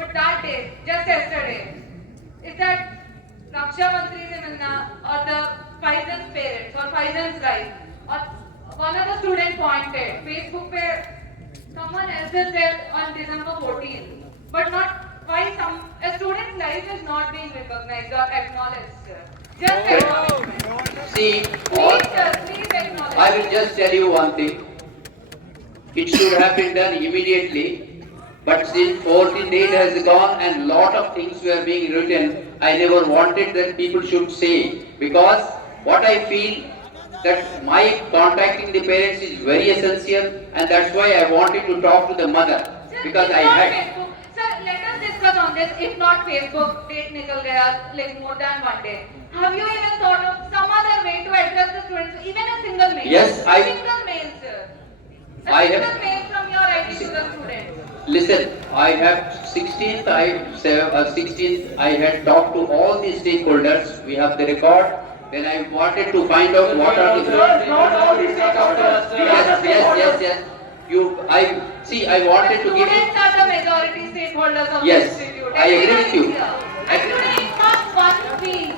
But that day, just yesterday, is that Raksha Mantri ne milna or the Faizan's parents or Faizan's wife or one of the students pointed Facebook pe someone else has said on December 14th, but not why a student's life is not being recognized or acknowledged, sir. Just acknowledgement. See, Please, sir, please acknowledge. I will just tell you one thing. It should have been done immediately, but since 14 days has gone and lot of things were being written, I never wanted that people should say, because what I feel that my contacting the parents is very essential, and that's why I wanted to talk to the mother, Sir, because if I not had. Facebook, sir, let us discuss on this. If not Facebook, date nikal gaya, like more than one day. Have you even thought of some other way to address the students, even a single mail? Yes, A single mail, sir. I A have- single mail from your ID to the students. Listen, I have 16th, I had talked to all the stakeholders. We have the record. Then I wanted to find out what are the. Not all these stakeholders. Yes. I wanted to give you. Students are the majority stakeholders of Yes, the institute. I agree with you. Actually, it's not one week.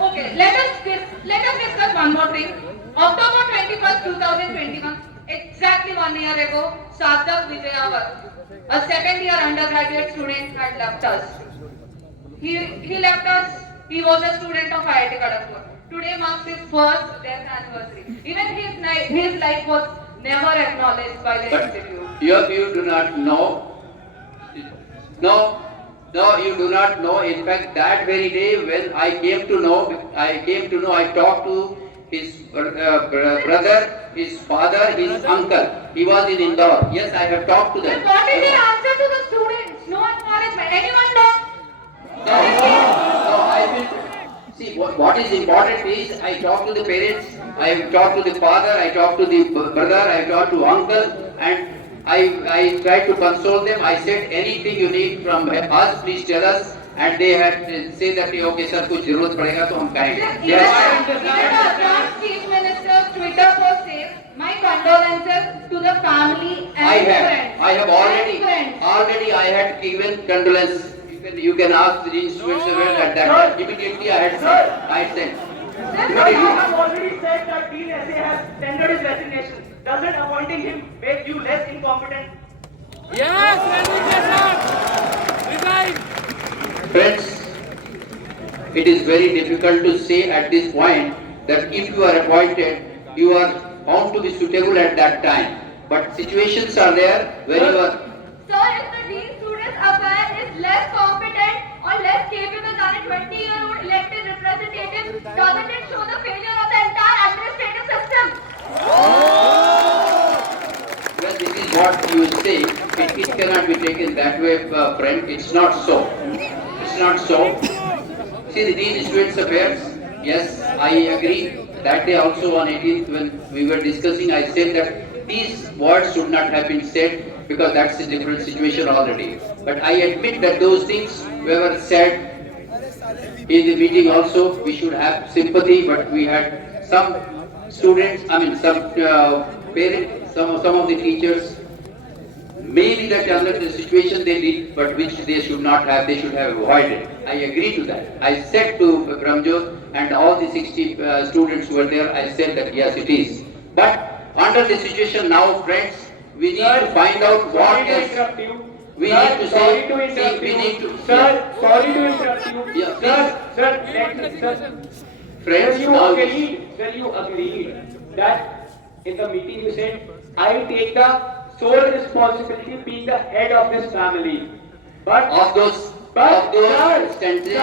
Okay, let us discuss one more thing. October 21st, 2021, exactly 1 year ago, Sarthak Vijayavar, a second year undergraduate student, had left us. He left us. He was a student of IIT KHARAGPUR. Today marks his first death anniversary. Even his life was never acknowledged by the But institute. you do not know. No, you do not know. In fact, that very day when I came to know, I talked to his brother, his father, his uncle. He was in Indore. Yes, I have talked to them. Then what is the answer to the students? No acknowledgement. Anyone know? No, I will see what is important is I talk to the parents, I talk to the father, I talk to the brother, I talk to uncle, and I try to console them. I said anything you need from us, please tell us. And they had say that okay sir, कुछ जरूरत पड़ेगा तो हम कहेंगे. Even the Chief Minister's Twitter post says, my condolences to the family and friends. I have And friends. already I had given condolence. You can ask the students at that time. Immediately I had sent. Sir, you have already said that Dean SA has tendered his resignation. Doesn't appointing him make you less incompetent? Yes, resignation! Resign! Friends, it is very difficult to say at this point that if you are appointed, you are bound to be suitable at that time. But situations are there where you are. Sir, if the Dean Students Affair is less competent or less capable than a 20-year-old elected representative, doesn't it show the failure of the entire administrative system? Well, this is what you say. It cannot be taken that way, friend. It's not so. It's not so. See, the Dean Students Affairs, yes, I agree. That day also on 18th when we were discussing, I said that these words should not have been said because that's a different situation already. But I admit that those things were said in the meeting also. We should have sympathy, but we had some students, some parents, some of the teachers, maybe that under the situation they did, but which they should not have, they should have avoided. I agree to that. I said to Brahmjot and all the 60 students who were there, I said that yes, it is. But under the situation now, friends, we need to find out what is. We need to say. We need to. Sir, sorry to interrupt you. Yeah, Sir, friends, you now. agreed that in the meeting you said, I take the sole responsibility being the head of this family. But Of those instances,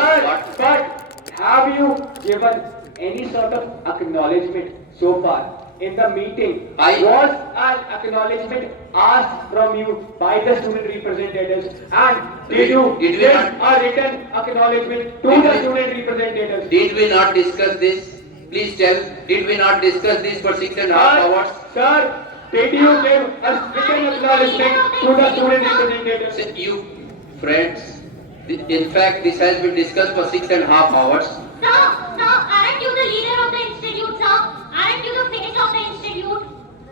but have you given any sort of acknowledgement so far? In the meeting, was an acknowledgement asked from you by the student representatives, and did you Did we give not- a written acknowledgement to Did the we- student representatives? Did we not discuss this? Please tell. Did we not discuss this for 6.5 hours? Sir, did you give a written acknowledgement to the student representatives? Say, you friends, in fact, this has been discussed for 6.5 hours. Sir, aren't you the leader of the institute, sir? Aren't you the face of the institute?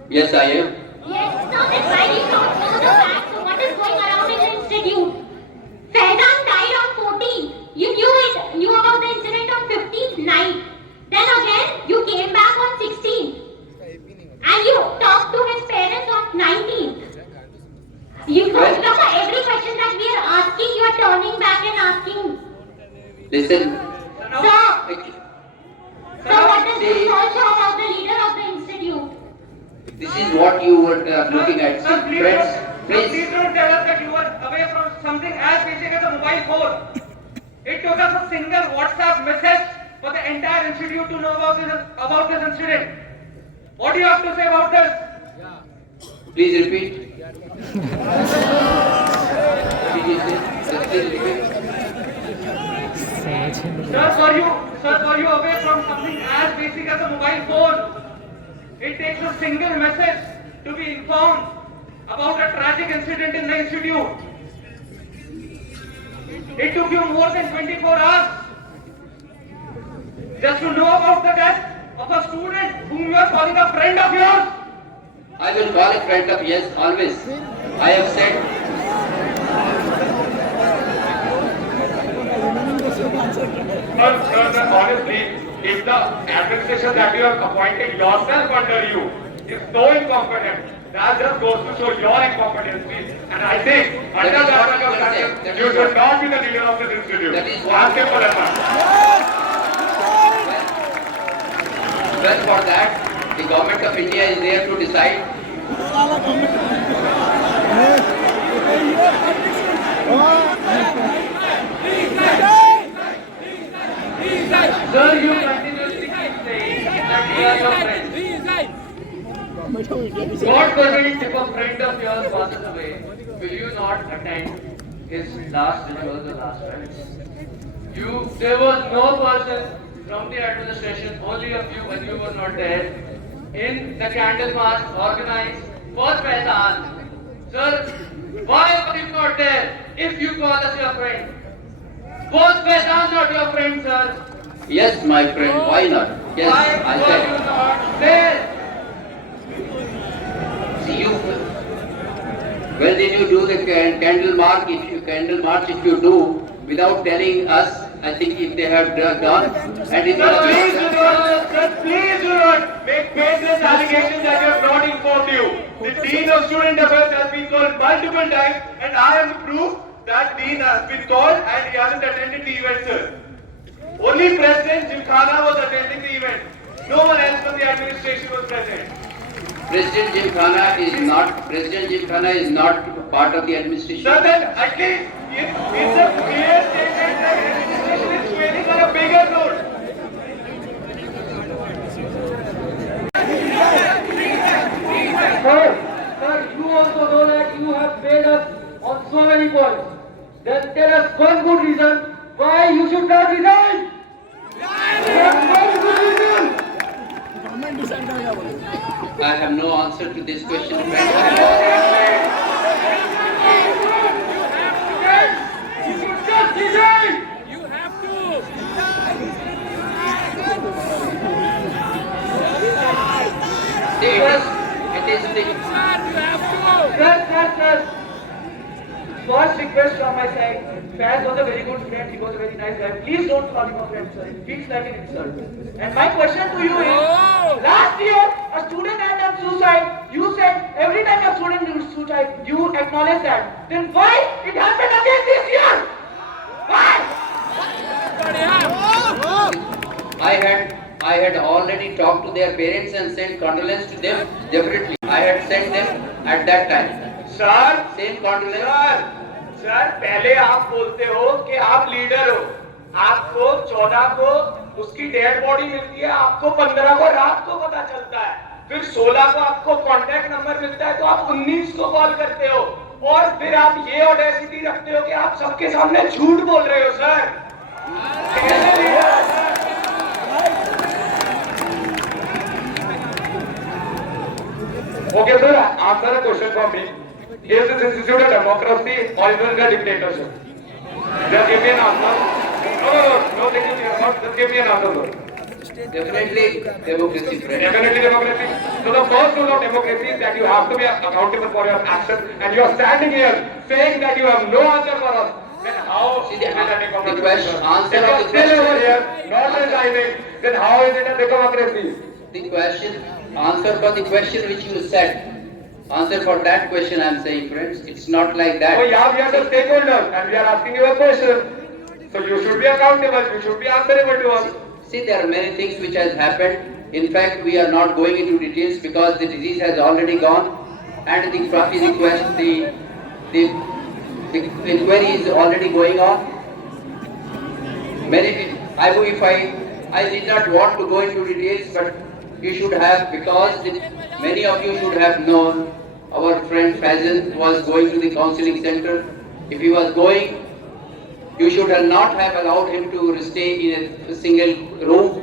Yes, I am. Yes, sir, then why do you not know the facts of what is going around in the institute? Listen. Sir, what does this also about the leader of the institute? This is what you were looking at. Sir, Friends, please please. don't tell us that you were away from something as basic as a mobile phone. It took us a single WhatsApp message for the entire institute to know about this incident. What do you have to say about this? Please repeat. Please repeat. Sir, were you away from something as basic as a mobile phone? It takes a single message to be informed about a tragic incident in the institute. It took you more than 24 hours just to know about the death of a student whom you are calling a friend of yours. I will call a friend of yes, always. I have said. Sir, honestly, if the administration that you have appointed yourself under you is so incompetent, that just goes to show your incompetency. And I think, under That is that what you are saying. circumstance, That you is should what- not be the leader of this institute. That is As simple as that. Well, for that, the government of India is there to decide. Sir, you continuously keep saying that we are your friends. God forbid if a friend of yours passes away, will you not attend his last rituals or last rites? There was no person from the administration, only a few, and you were not there, in the candle march organized for Paisan. Sir, why were you not there if you call us your friend? Was Paisan not your friend, sir? Yes, my friend, why not? Yes, I Why were you said. not there? See you. When did you do the candle march? If you do without telling us, I think if they have done, and if Please do not make baseless allegations that you have not informed you. The Dean of Student Affairs has been told multiple times, and I am the proof that Dean has been told and he hasn't attended the event, sir. Only President Gymkhana was attending the event. No one else from the administration was present. President Gymkhana is not part of the administration. Sir, then at least it's a clear statement that administration is failing on a bigger note. Sir, you also know that you have failed us on so many points. Then tell us one good reason why you should not resign. One good reason. I have no answer to this question, friend. You should just resign. You have to. It is the Sir, you have to. Yes. First request from my side. Faz was a very good friend. He was a very nice guy. Please don't call him a friend, sir. It feels like an insult. And my question to you is, Oh. last year a student had done suicide. You said every time a student does suicide, you acknowledge that. Then why it happened again this year? Why? But yeah. I had already talked to their parents and sent condolence to them. Definitely, I had sent them at that time. Sir, Same condolence. Sir पहले आप बोलते हो कि आप leader हो, आपको 14 को उसकी डेड बॉडी मिलती है, आपको 15 को रात को पता चलता है, फिर 16 को आपको कांटेक्ट नंबर मिलता है तो आप 19 को कॉल करते हो और फिर आप ये ऑडेसिटी रखते हो कि आप सबके सामने झूठ बोल रहे हो sir. Okay sir, answer the question for me. Is this institute a democracy or is it a dictatorship? Just give me an answer. No, thinking here. Just give me an answer, sir. Definitely democracy, friend. Definitely democracy. So the first rule of democracy is that you have to be accountable for your actions, and you are standing here saying that you have no answer for us. Then how See, is it a democracy? the question- answer If you of are the still question- over here, not resigning, then how is it a democracy? Answer for the question which you said. Answer for that question I am saying, friends. It's not like that. So yeah, we are the stakeholders, and we are asking you a question. So you should be accountable. You should be answerable to us. See, there are many things which has happened. In fact, we are not going into details because the disease has already gone, and the property request, the inquiry is already going on. I did not want to go into details, but you should have, because many of you should have known our friend Fazil was going to the counseling center. If he was going, you should have not have allowed him to stay in a single room,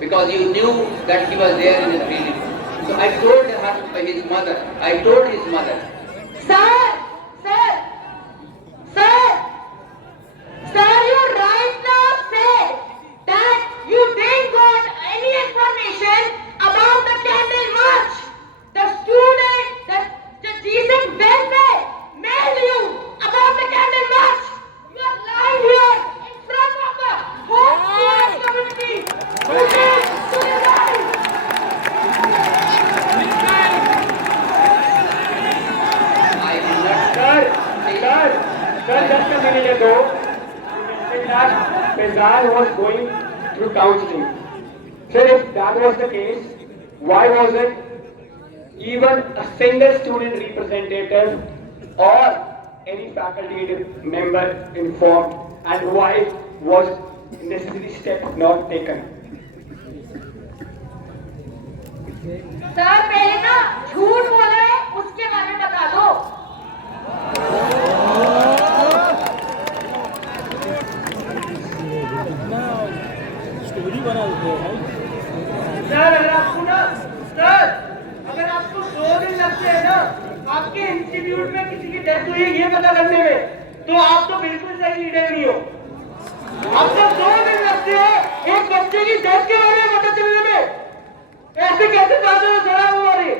because you knew that he was there in a clinic. So I told his mother, Sir, sir, sir, sir, you right now said that you didn't got any information about the candle march. The student, the decent welfare mailed you about the candle march. You are lying here in front of the whole student community. To the right. I did not. Sir, just a minute ago, you mentioned that Fazal was going through counseling. Sir, if that was the case, why wasn't even a single student representative or any faculty member informed, and why was necessary step not taken? Sir पहले ना झूठ बोला है उसके बारे में बता दो। सर अगर आपको 2 दिन लगते हैं ना आपके इंस्टीट्यूट में किसी की डेथ हुई है ये पता करने में, तो आप तो बिल्कुल सही लीडर नहीं हो। आपको 2 दिन लगते हैं एक बच्चे की डेथ के बारे में पता चलने में, ऐसे कैसे चाहते हो जरा हमारे?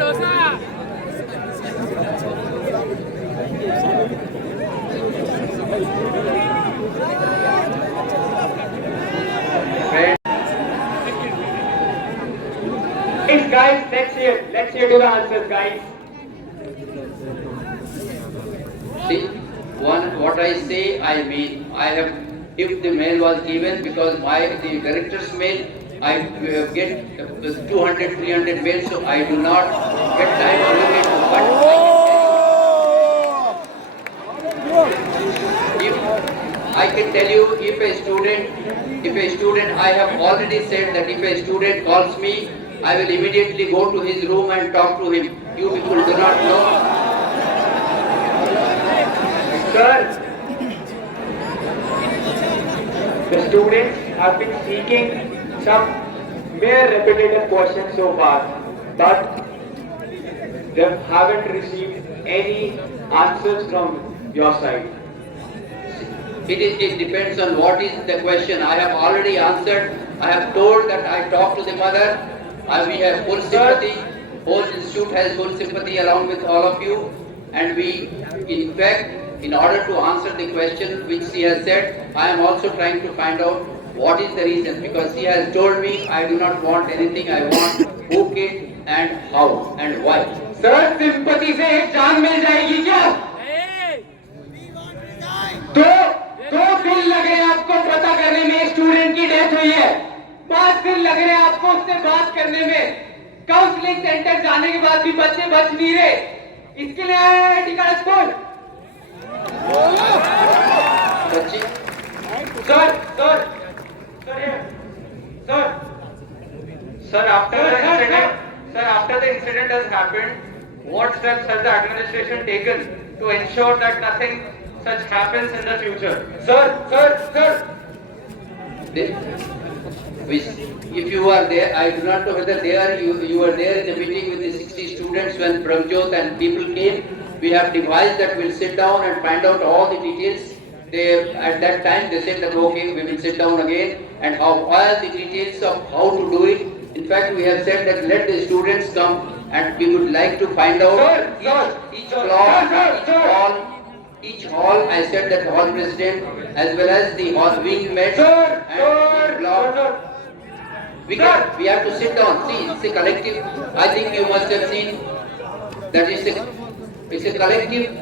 Dosa Guys, let's hear to the answers, guys. See, what I say, I mean. I have, if the mail was given, because the director's mail, I get 200, 300 mails, so I do not get time allocated. But if I can tell you, if a student, I have already said that if a student calls me, I will immediately go to his room and talk to him. You people do not know. Sir, the students have been seeking some mere repetitive questions so far, but they haven't received any answers from your side. It depends on what is the question. I have already answered. I have told that I talked to the mother. We have full sympathy. Whole institute has full sympathy along with all of you. And we, in fact, in order to answer the question which she has said, I am also trying to find out what is the reason. Because she has told me I do not want anything. I want who kid and how and why. Sir, sympathy से एक जान मिल जाएगी क्या? दो दिन लग रहे हैं आपको पता करने में स्टूडेंट की डेथ हुई है, 5 दिन लग रहे हैं आपको उससे बात करने में, काउंसलिंग सेंटर जाने के बाद भी बच्चे बच नहीं रहे, इसके लिए आया है IIT Kharagpur. Sir, after the incident has happened, what steps has the administration taken to ensure that nothing such happens in the future? Sir. If you are there, I do not know whether you were there in the meeting with the 60 students when Brahmjot and people came. We have devised that we'll sit down and find out all the details. At that time they said that okay, we will sit down again and all the details of how to do it. In fact, we have said that let the students come and we would like to find out each hall. I said that hall president as well as the hall wing mates and block. We have to sit down. See, it's a collective. I think you must have seen that it's a collective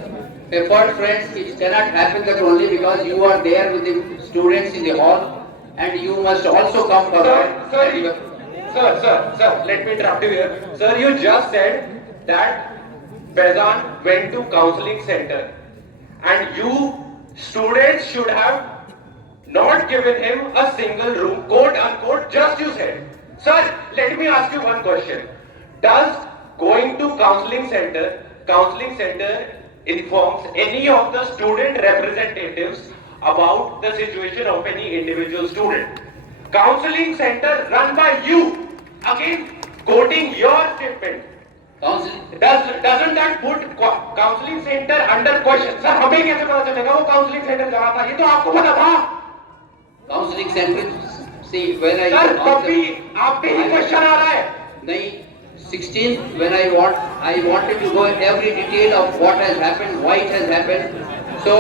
effort, friends. It cannot happen that only because you are there with the students in the hall, and you must also come forward. Sir, let me interrupt you here. Sir, you just said that Faizan went to counseling center and you students should have not given him a single room, quote unquote, just you said. Sir, let me ask you one question. Does going to counseling center informs any of the student representatives about the situation of any individual student? Counseling center run by you, again quoting your statement. Doesn't that put counseling center under question? Sir, हमें कैसे पता चलेगा वो counseling center जहाँ था? ये तो आपको पता था. Counseling center. See, when I Sir, कभी आप पे ही question आ रहा है. नहीं, 16 when I wanted to go in every detail of what has happened, why it has happened. So,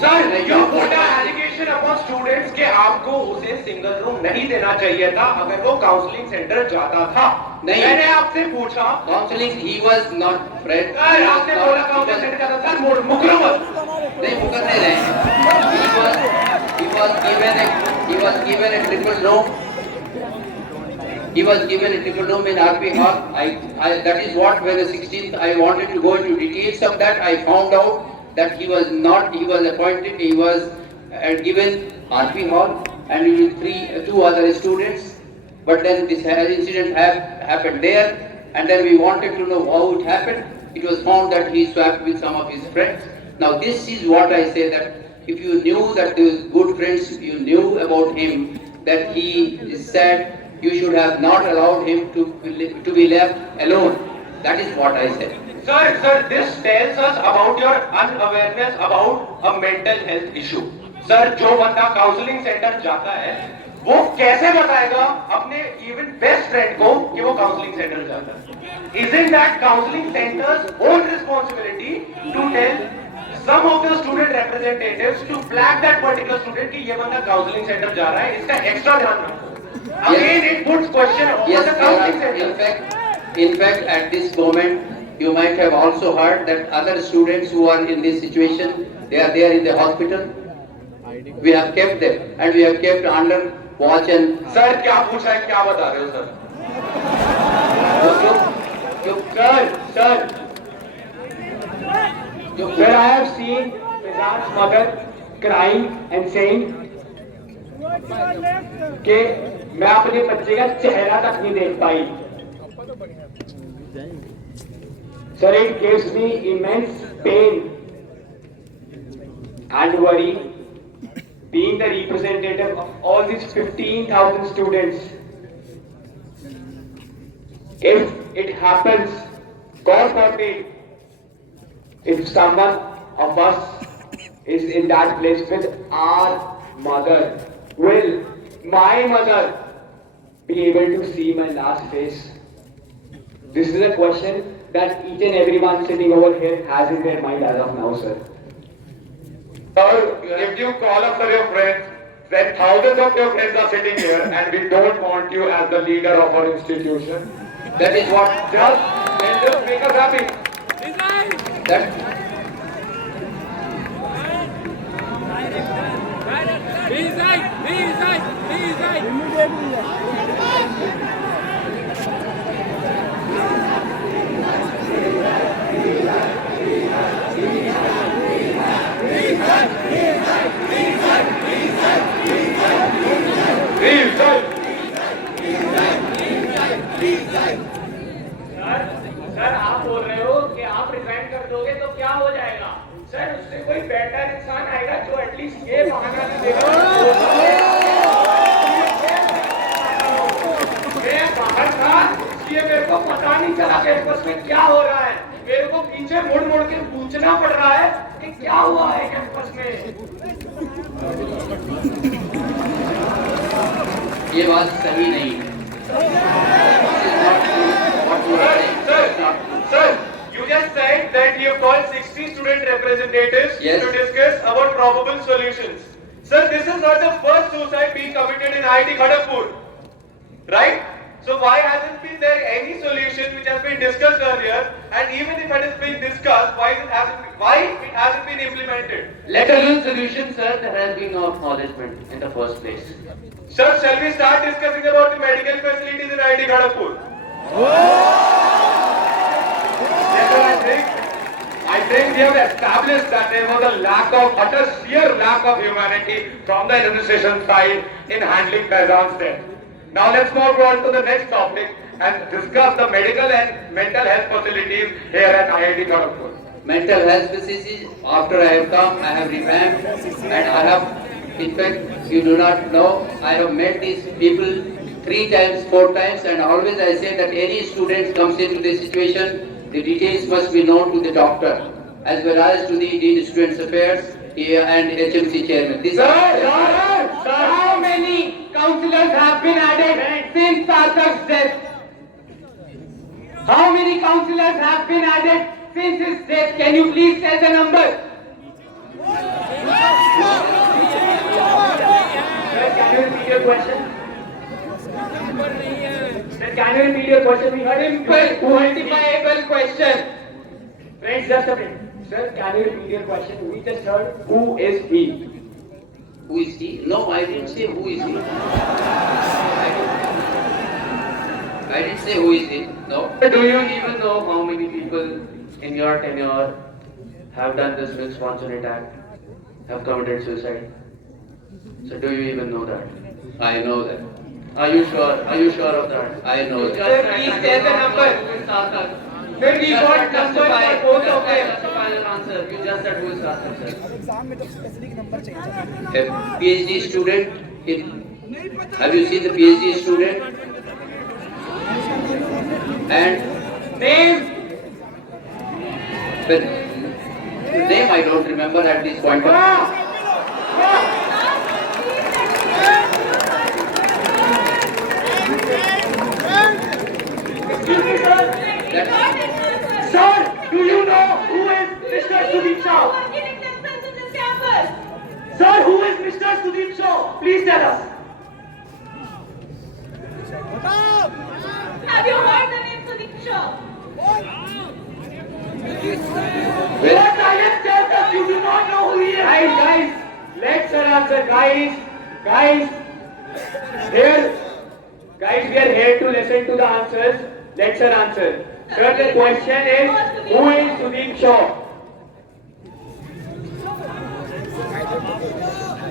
Sir, you put an allegation upon students कि आपको उसे single room नहीं देना चाहिए था अगर वो काउंसलिंग सेंटर जाता था. नहीं. मैंने आपसे पूछा. counseling, he was not friend. Sir, आपने बोला काउंसलिंग सेंटर जाता था. सर, मुकरो मत. नहीं, मुकर नहीं रहे. He was given a triple room. He was given a triple room in RP Hall. That is what, when the 16th, I wanted to go into details of that. I found out that he was appointed, he was given RP Hall and with two other students. But then this incident happened there, and then we wanted to know how it happened. It was found that he swapped with some of his friends. Now this is what I say, that if you knew that those good friends, you knew about him, that he is sad, you should have not allowed him to be left alone. That is what I said. Sir, this tells us about your unawareness about a mental health issue. Sir, जो बंदा counselling centre जाता है, वो कैसे बताएगा अपने even best friend को कि वो काउंसलिंग सेंटर जाता है? Isn't that counseling center's own responsibility to tell some of the student representatives to flag that particular student कि ये बंदा काउंसलिंग सेंटर जा रहा है, इसका एक्स्ट्रा ध्यान रखो. Again, it puts question on the counseling center. In fact, at this moment, you might have also heard that other students who are in this situation, they are there in the hospital. We have kept them and we have kept under watch and. Sir, क्या पूछ रहा है, क्या बता रहे हो sir? Sir, I have seen Faizan's mother crying and saying कि मैं अपने बच्चे का चेहरा तक नहीं देख पाई. Sir, it gives me immense pain and worry being the representative of all these 15,000 students. If it happens, God forbid, if someone of us is in that place with our mother, will my mother be able to see my last face? This is a question that each and everyone sitting over here has in their mind as of now, sir. Sir, if you call up for your friends, then thousands of your friends are sitting here and we don't want you as the leader of our institution. That is what. Just make us happy. That. Sir, आप बोल रहे हो कि आप resign कर दोगे तो क्या हो जाएगा? सर, उससे कोई बेटर इंसान आएगा जो एटलीस्ट ये बहाना नहीं देगा. मैं बाहर था, इसलिए मेरे को पता नहीं चला कैंपस में क्या हो रहा है. मेरे को पीछे मुड़ के पूछना पड़ रहा है कि क्या हुआ है कैंपस में. ये बात सही नहीं है. Sir, you just said that you called 60 student representatives Yes. to discuss about probable solutions. Sir, this is not the first suicide being committed in IIT KHARAGPUR. right? So why hasn't been there any solution which has been discussed earlier? And even if it has been discussed, why it hasn't been implemented? Let alone solution, sir, there has been no acknowledgement in the first place. Sir, shall we start discussing about the medical facilities in IIT Kharagpur? Yes, sir, I think we have established that there was a utter sheer lack of humanity from the administration side in handling Faizan's death. Now let's move on to the next topic and discuss the medical and mental health facilities here at IIT Kharagpur. Mental health facilities, after I have come, I have revamped, and I have, in fact, you do not know, I have met these people 3 times, 4 times, and always I say that any student comes into this situation, the details must be known to the doctor, as well as to the Dean of Students Affairs and HMC Chairman. This Sir, how many councillors have been added since Sarthak's death? How many councillors have been added since his death? Can you please tell the number? Sir, can you repeat your question? Sir, can you repeat your question? We heard him quantifiable question. Friends, just a minute. Sir, can you repeat your question? We just heard who is he? Who is he? No, I didn't say who is he. I didn't say who is he. No. Do you even know how many people in your tenure have done this misfortunate act, have committed suicide? So do you even know that? I know that. Are you sure? Are you sure of that? I know that. Sir, please tell the number. Sir, we got numbers for both of them. That's the final answer. You just said who is Sarthak, sir. A PhD student, have you seen the PhD student? And Name? but the name I don't remember at this point of time. Excuse me, sir. Sir, do you know who is Mr. Sudeep Shaw? Giving themselves in this campus. Sir, who is Mr. Sudeep Shaw? Please tell us. Have you heard the name Sudeep Shaw? What silence tells us you do not know who he is. Guys, let sir answer. Guys, we are here to listen to the answers. Let sir answer. Sir, the question is, who is Sudeep Shaw?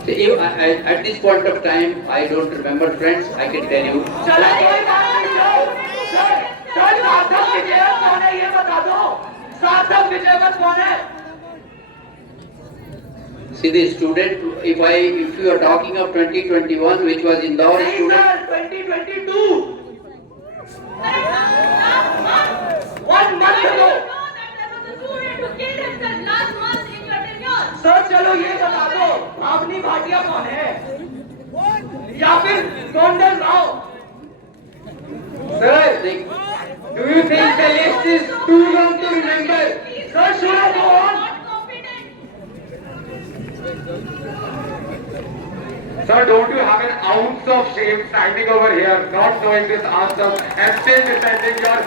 See, at this point of time, I don't remember, friends. I can tell you. चला कोई बात नहीं लो। Sir सार्थक विजयवंत कौन है ये बता दो। सार्थक विजयवंत कौन है? See, the student, if you are talking of 2021, which was in our नहीं student, sir, 2022. 1 month ago. Sir चलो ये बता दो, भावनी भाटिया कौन है? या फिर Gondal Rao? Sir, do you think the list is too long to remember? Sir, should I go on? Sir, don't you have an ounce of shame standing over here, not knowing this answer and still defending your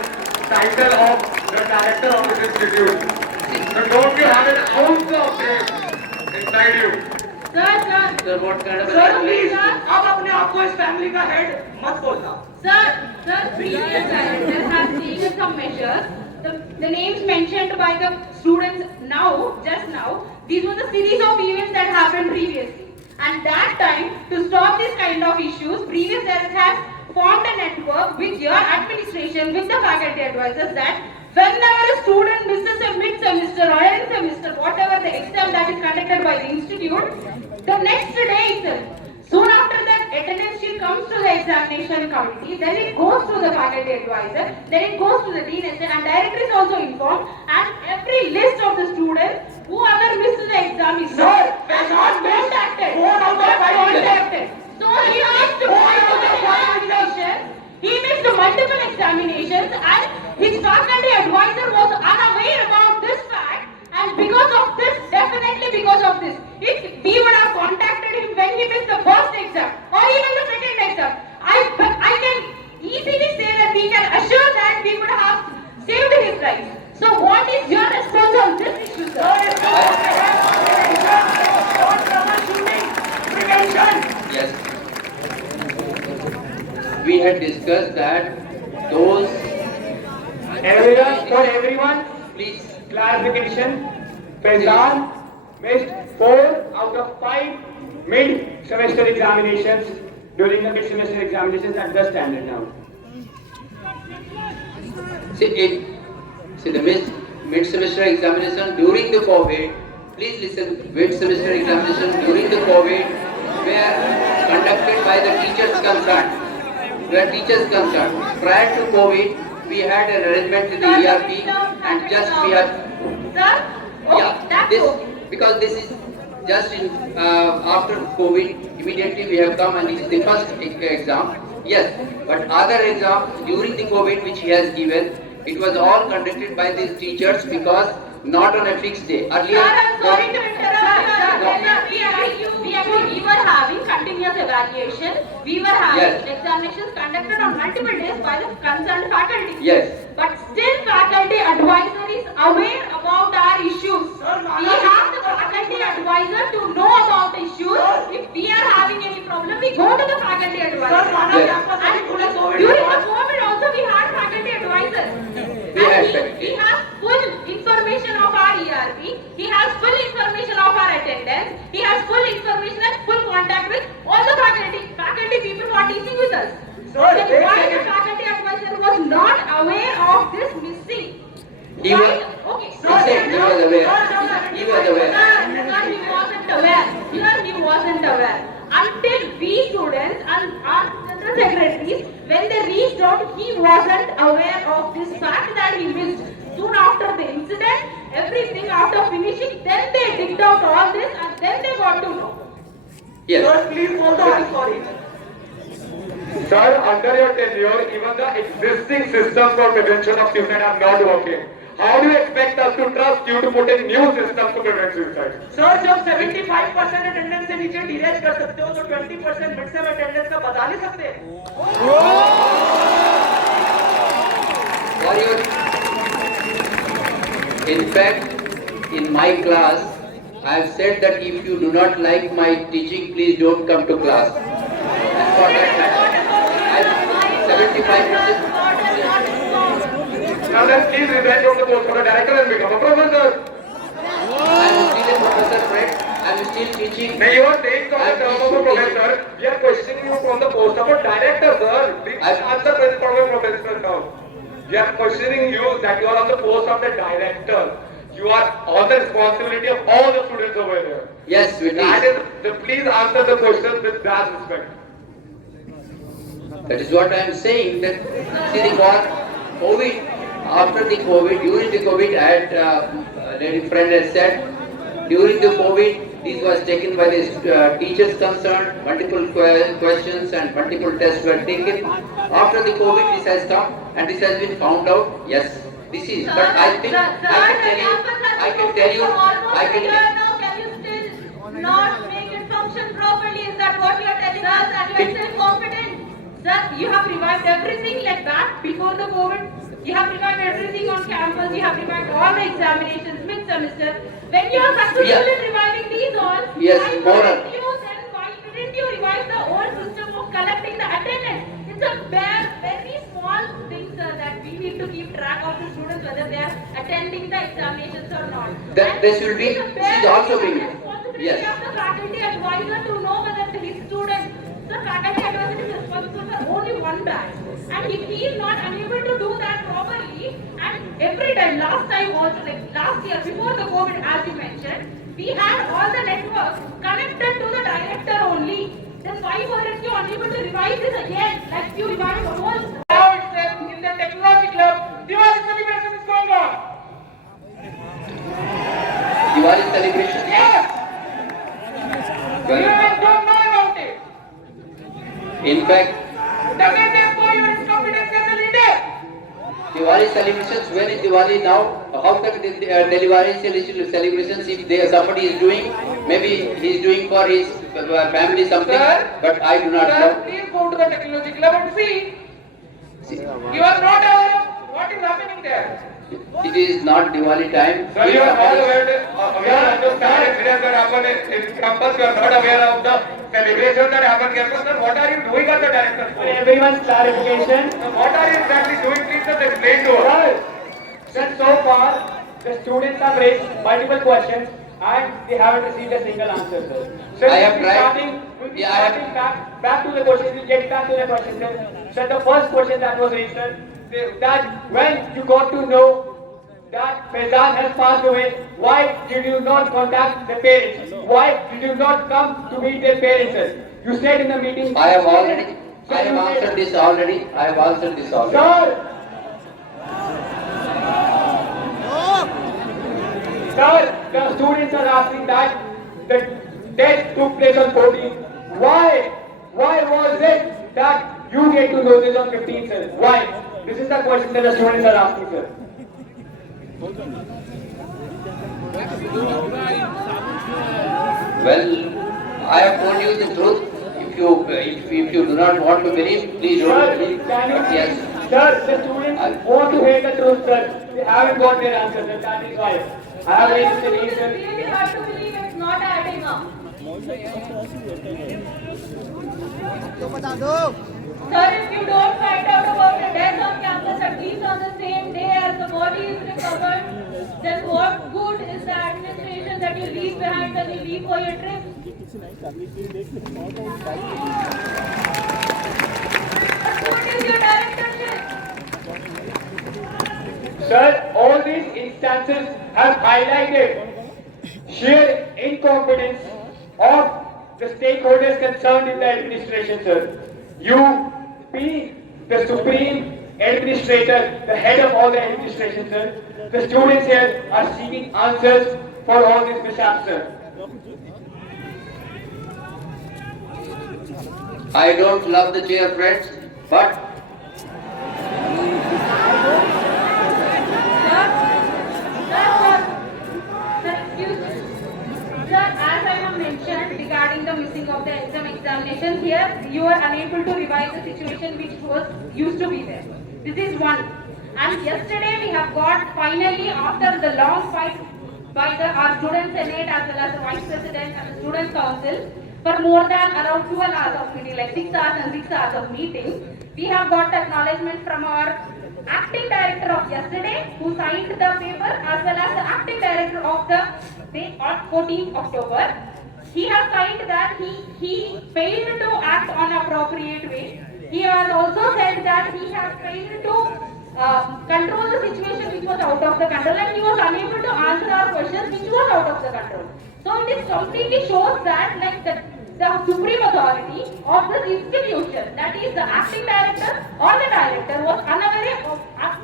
title of the director of this institute? Sir, don't you have an ounce of shame inside you? Sir, what kind of Sir, please, आप अपने आप को इस family का head मत बोलना. Sir, previous director has taken some measures. The names mentioned by the students just now, these were the series of events that happened previously. And that time, to stop this kind of issues, previous director has formed a network with your administration, with the faculty advisors, that whenever a student misses a mid-semester or end semester, whatever the exam that is conducted by the institute, the next day itself, soon after that, attendance sheet comes to the examination committee, then it goes to the faculty advisor, then it goes to the dean, and director is also informed, and every list of the students, whoever misses the exam is contacted. So he missed multiple examinations, and his faculty advisor was unaware about this fact, and because of this, definitely because of this, if we would have contacted him when he missed the first exam or even the second exam, I can is your response on this issue, sir? Yes. We had discussed that those. For everyone, Please. clarification. Faizan missed 4 out of 5 mid-semester examinations during the mid-semester examinations at the standard now. See the mid-semester examination during the COVID. Please listen. Mid-semester examination during the COVID were conducted by the teachers concerned. Prior to COVID, we had an arrangement with the ERP, and just we have. Sir? Yeah, this because this is just in after COVID. Immediately we have come, and this is the first exam. Yes, but other exams during the COVID which he has given, it was all conducted by these teachers because not on a fixed day. Earlier, Sir, I'm sorry to interrupt. We were having continuous evaluation. We were having Yes. examinations conducted on multiple days by the concerned faculty. Yes. But still faculty advisor is aware about our issues. We have the faculty advisor to know about issues. If we are having any problem, we go to the faculty advisor. Yes. And during the COVID also we had faculty advisor. We had And faculty. he has full information of our ERP. He has full information of our attendance. He has full information and full contact with all the faculty people who are teaching with us. Then why the faculty advisor was not aware of this missing? He Why? was- Okay. he said he was aware. He was aware. Sir, he wasn't aware. Sir, he wasn't aware. Until we students and our general secretaries, when they reached out, he wasn't aware of this fact that he missed. Soon after the incident, everything after finishing, then they digged out all this and then they got to know. Yes. Please hold on for it. Sir, under your tenure, even the existing systems for prevention of suicide are not working. How do you expect us to trust you to put in new systems to prevent suicide? Sir जब 75% attendance से नीचे डिरेज कर सकते हो तो 20% mid sem attendance का बता नहीं सकते For your, in fact, in my class, I have said that if you do not like my teaching, please don't come to class. And for that matter, 75%. Now then, please resign from the post for a director and become a professor. I am still a professor, friend. I am still teaching. Now you are saying from the term of a professor, we are questioning you from the post of a director, sir. Please answer present from a professor now. We are questioning you that you are on the post of the director. You are on the responsibility of all the students over there. Yes, we That teach. is, please answer the question with that respect. That is what I am saying. That see the COVID, after the COVID, during the COVID, I had lady friend has said during the COVID, this was taken by the teachers concerned. Multiple questions and multiple tests were taken. After the COVID, this has come and this has been found out. Yes, this is. But I think I can tell you. Can you still not make it function properly? Is that what you are telling us? And you are still confident? Sir, you have revived everything like that before the COVID. You have revived everything on campus. You have revived all the examinations mid-semester. When you are successful in reviving these all, Yes, why moral. didn't you revive the old system of collecting the attendance? It's a very small thing, sir, that we need to keep track of the students whether they are attending the examinations or not. That And this will be. it's a This is also being. responsibility Yes. of the faculty advisor to know whether his student, the faculty advisor is responsible for only one batch. And if he is not unable to do that properly, and every time, last time also, like last year, before the COVID, as you mentioned, we had all the networks connected to the director only. Then why weren't you unable to revise this again, like you revived the whole? Now it's in the technology club Diwali celebration is going on Diwali celebration. yes Well, you guys don't know about it in fact, doesn't it show your incompetence as a leader Diwali celebrations. When is Diwali now? How come the Diwali celebrations? If somebody is doing, maybe he is doing for his family something, Sir? but I do not sir know. please go to the technology club and see See, you are not aware of what is happening there It is not Diwali time. Sir, you are not aware of the celebration that happened in campus. You are not aware of the celebration that happened campus. Sir, what are you doing as a director? For everyone's clarification, Sir, what are you exactly doing? Please just explain to us. sir, so far the students have raised multiple questions and they haven't received a single answer, sir. Sir, I have we'll be tried. starting, Yeah, I have- back to the question. We'll get back to the question, sir. Sir, the first question that was raised, sir, that when you got to know that Faizan has passed away, why did you not contact the parents? Why did you not come to meet their parents, sir? You said in the meeting. I have already. Sir, I have you said- answered this already. I have answered this already. Sir! Sir, the students are asking that the test took place on 14th. Why? Why was it that you get to know this on 15th, sir? Why? This is the question that the students are asking, sir. Well, I have told you the truth. If you do not want to believe, please Sir, don't believe. can you, But yes, sir, the students want to hear the truth, sir. They haven't got their answers, and that is why. I have raised the You need, sir. really have to believe it's not adding up. Sir, if you don't find out about the death on campus at least on the same day as the body is recovered, then what good is the administration that you leave behind when you leave for your trip? What is your directorship? Sir, all these instances have highlighted sheer incompetence of the stakeholders concerned in the administration, sir. You being the supreme administrator, the head of all the administration, sir, the students here are seeking answers for all these mishaps, sir. I don't love the chair, friends, but Sir, excuse me. Sir, as I have mentioned regarding the missing of the examinations here, you are unable to revise the situation which was used to be there. This is one. And yesterday we have got finally, after the long fight by our student senate as well as the vice president and the student council, for more than around 12 hours of meeting, like 6 hours and 6 hours of meeting, we have got the acknowledgement from our acting director of yesterday who signed the paper as well as the acting director of the day on 14th October. He has signed that he failed to act on appropriate way. He has also said that he has failed to control the situation which was out of the control and he was unable to answer our questions which was out of the control. So it is completely shows that like the supreme authority of this institution, that is the acting director or the director, was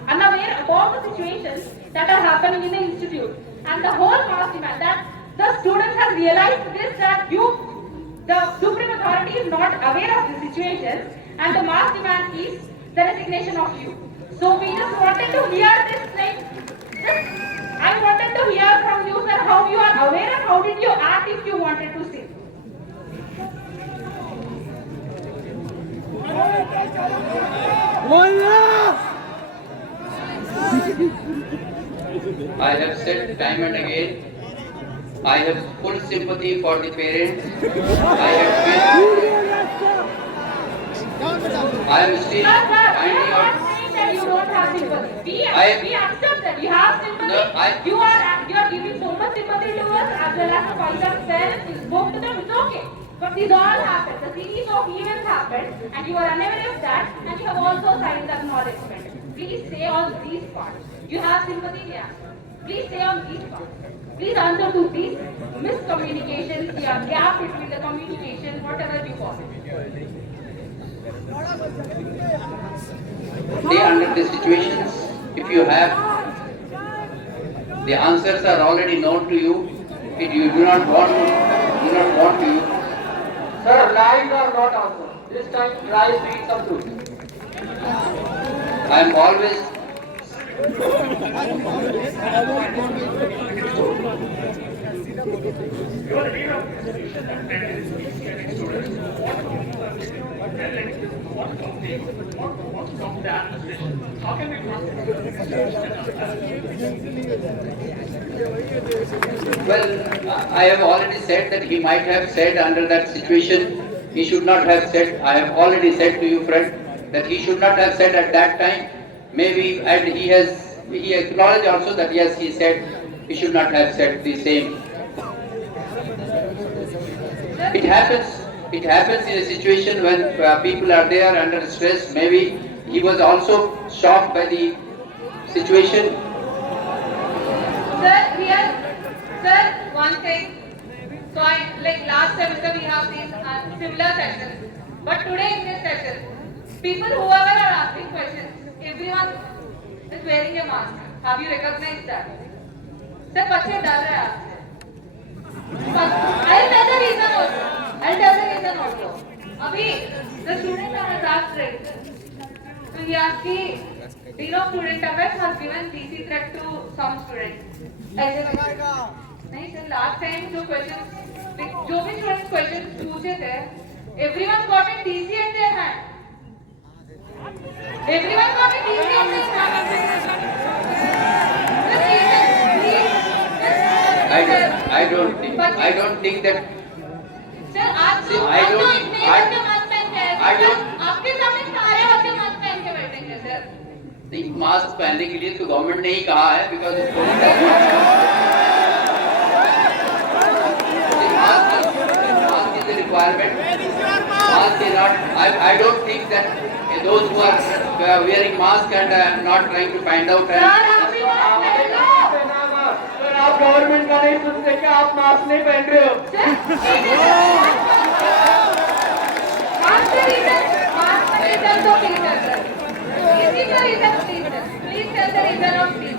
unaware about the situations that are happening in the institute. And the whole mass demand that the students have realized this, that the supreme authority is not aware of the situations and the mass demand is the resignation of you. So we just wanted to hear this I wanted to hear from you, sir, how you are aware and how did you act if you wanted to say. I have said time and again, I have full sympathy for the parents. I am still Sir, we are finding not out. saying that you don't have sympathy. We accept that you have sympathy. No, you are giving so much sympathy to us as well as the Faizan's parents. You spoke to them, it's okay. But this all happened. The series of events happened and you are unaware of that and you have also signed the acknowledgement. Please say on these parts. You have sympathy, we answer. Please say on these parts. Please answer to these miscommunications, the gap between the communication, whatever you call it. Stay under the situations. If you have, the answers are already known to you. If you do not want to. Sir, lies are not answered. This time, lies need some truth. I am always. You are the leader of the institution and students. What from the administration? How can we Well, I have already said that he might have said under that situation, he should not have said. I have already said to you, friend, that he should not have said at that time. Maybe, and he acknowledged also that yes, he said he should not have said the same. It happens. It happens in a situation when people are there under stress. Maybe he was also shocked by the situation. Sir, one thing. So like last semester we have seen similar sessions. But today in this session, people whoever are asking questions, everyone is wearing a mask. Have you recognized that? Sir, बच्चे डर रहे हैं आपसे. I'll tell the reason also. Abhi, the student has asked right. So he asked कि Dean of Student Affairs has given DC threat to some students. नहीं sir, last time जो भी students questions पूछे थे, everyone got a DC in their hand. Everyone got a DC in their hand. I don't think that. Sir आज तो इतने बच्चे mask पहन के आए हैं. आपके सामने सारे बच्चे मास्क पहन के बैठेंगे सर. नहीं, मास्क पहनने के लिए तो गवर्नमेंट ने ही कहा है, because mask is a requirement. Mask is not. I don't think that those who are wearing mask and not trying to find out. आप गवर्नमेंट का नहीं सुनते क्या? आप मास्क नहीं पहन रहे हो? Ask the reason so please answer. Is it the reason, please? Please tell the reason of this.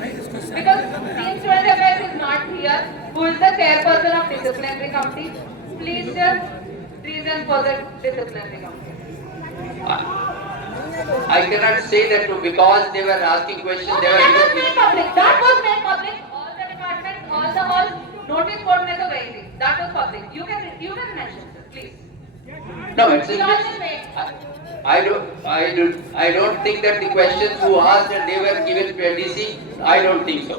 Because Dean Student Affairs is not here. Who is the chairperson of disciplinary committee? Please tell reason for the disciplinary committee. I cannot say that because they were asking questions. They were That was made public. That was made public. All the departments, all the halls, notice board में तो गई थी. That was public. You can mention, sir, please. No, it's We all just made. I don't think that the questions who asked and they were given to DC. I don't think so.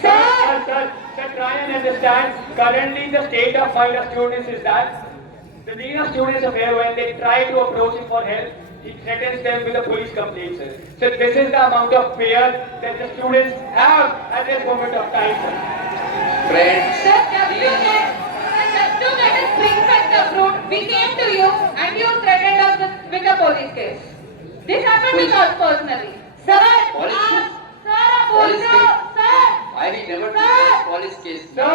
Sir, try and understand. Currently, the state of mind of students is that the Dean of Students Affairs, when they try to approach him for help, he threatens them with a police complaint, sir. So this is the amount of fear that the students have at this moment of time, sir. Friends, Sir, just to get a spring factor fruit, we came to you and you threatened us with a police case. This happened with us personally. Sir, Police case? sir, Police sir. I will never do a police case. Sir,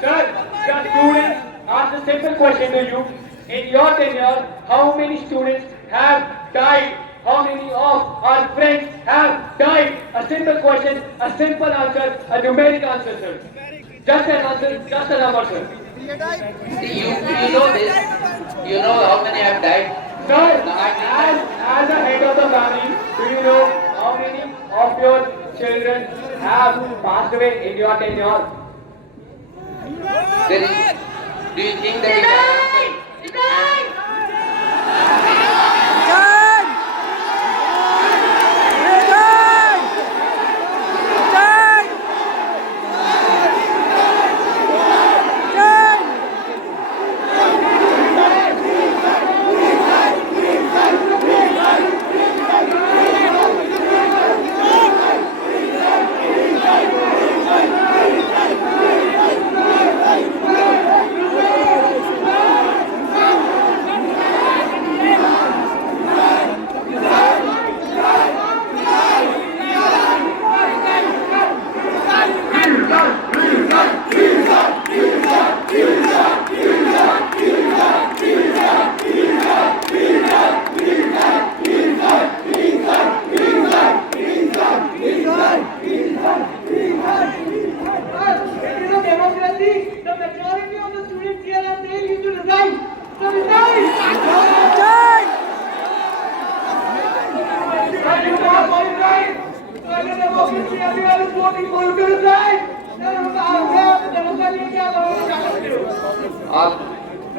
the students ask a simple question to you. In your tenure, how many students have died? How many of our friends have died? A simple question, a simple answer, a numeric answer, sir. Just an answer, just a number, sir. See, you know this. You know how many have died. Sir, as a head of the family, do you know how many of your children have passed away in your tenure? Then, do you think that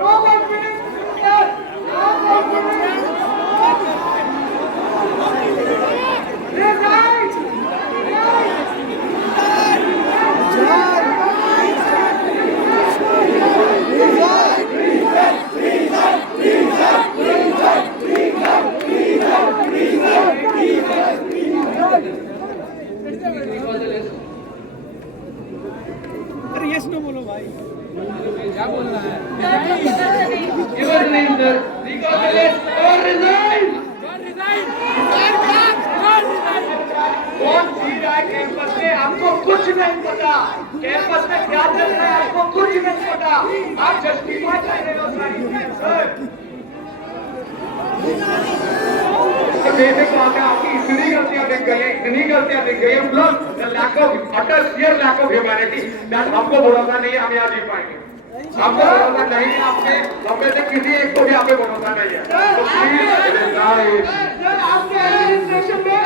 No confidence, sir. No confidence. Resign. Give us the name, sir. Recall the list or resign. कौन जी रहा है campus में आपको कुछ नहीं पता campus में क्या चल रहा है आपको कुछ नहीं पता आप जस्टिफाई कर रहे हो सारी चीजें सर बेसिक बात है आपकी इतनी गलतियां दिख गई हैं इतनी गलतियां दिख गई हैं plus the lack of utter share lack of humanity that हमको भरोसा नहीं है हम यहाँ जी पाएंगे आपको भरोसा नहीं है आपके हमें से किसी एक को भी आपको भरोसा नहीं है तो प्लीज सर आपके एडमिनिस्ट्रेशन में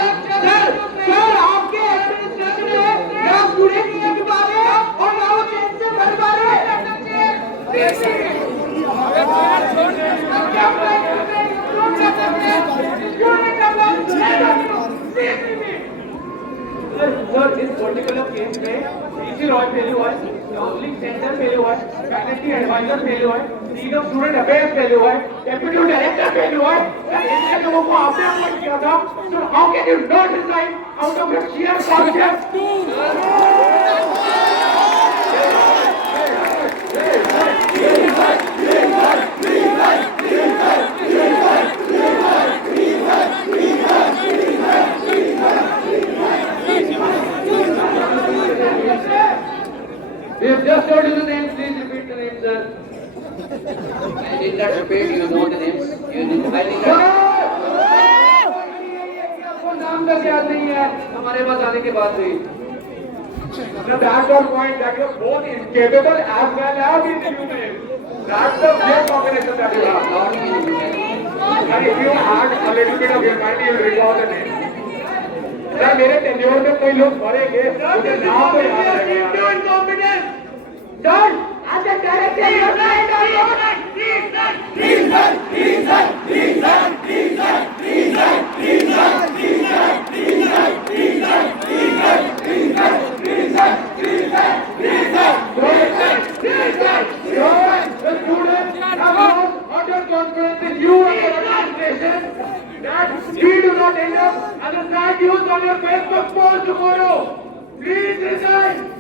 सर आपके एडमिनिस्ट्रेशन में ना पूरे नियम के बारे और ना वो चेंज से भर बारे सर इस पर्टिकुलर केस में डीसी रॉय फेल हुआ है काउंसलिंग सेंटर फेल हुआ है फैकल्टी एडवाइजर फेल हुआ है dean of student affairs fail हुआ है डेप्यूटी डायरेक्टर फेल हुआ है इतने लोगों को आपने अपॉइंट किया था so how can you not resign out of your share conscious We have just told you the names. Please repeat the names, sir. I did not repeat, you know the names. You did, I did not. आपको नाम का याद नहीं है हमारे पास आने के बाद भी Now that's your point that you're both incapable as well as inhuman. That's the great combination that you have. And if you had a little bit of humanity, you'll recall the name. Sir मेरे tenure में कोई लोग मरेंगे मुझे नाम तो याद रहेगा sir as a director you are right the students have lost utter confidence in you and your administration that we do not end up as a sad news on your Facebook post tomorrow. Please resign.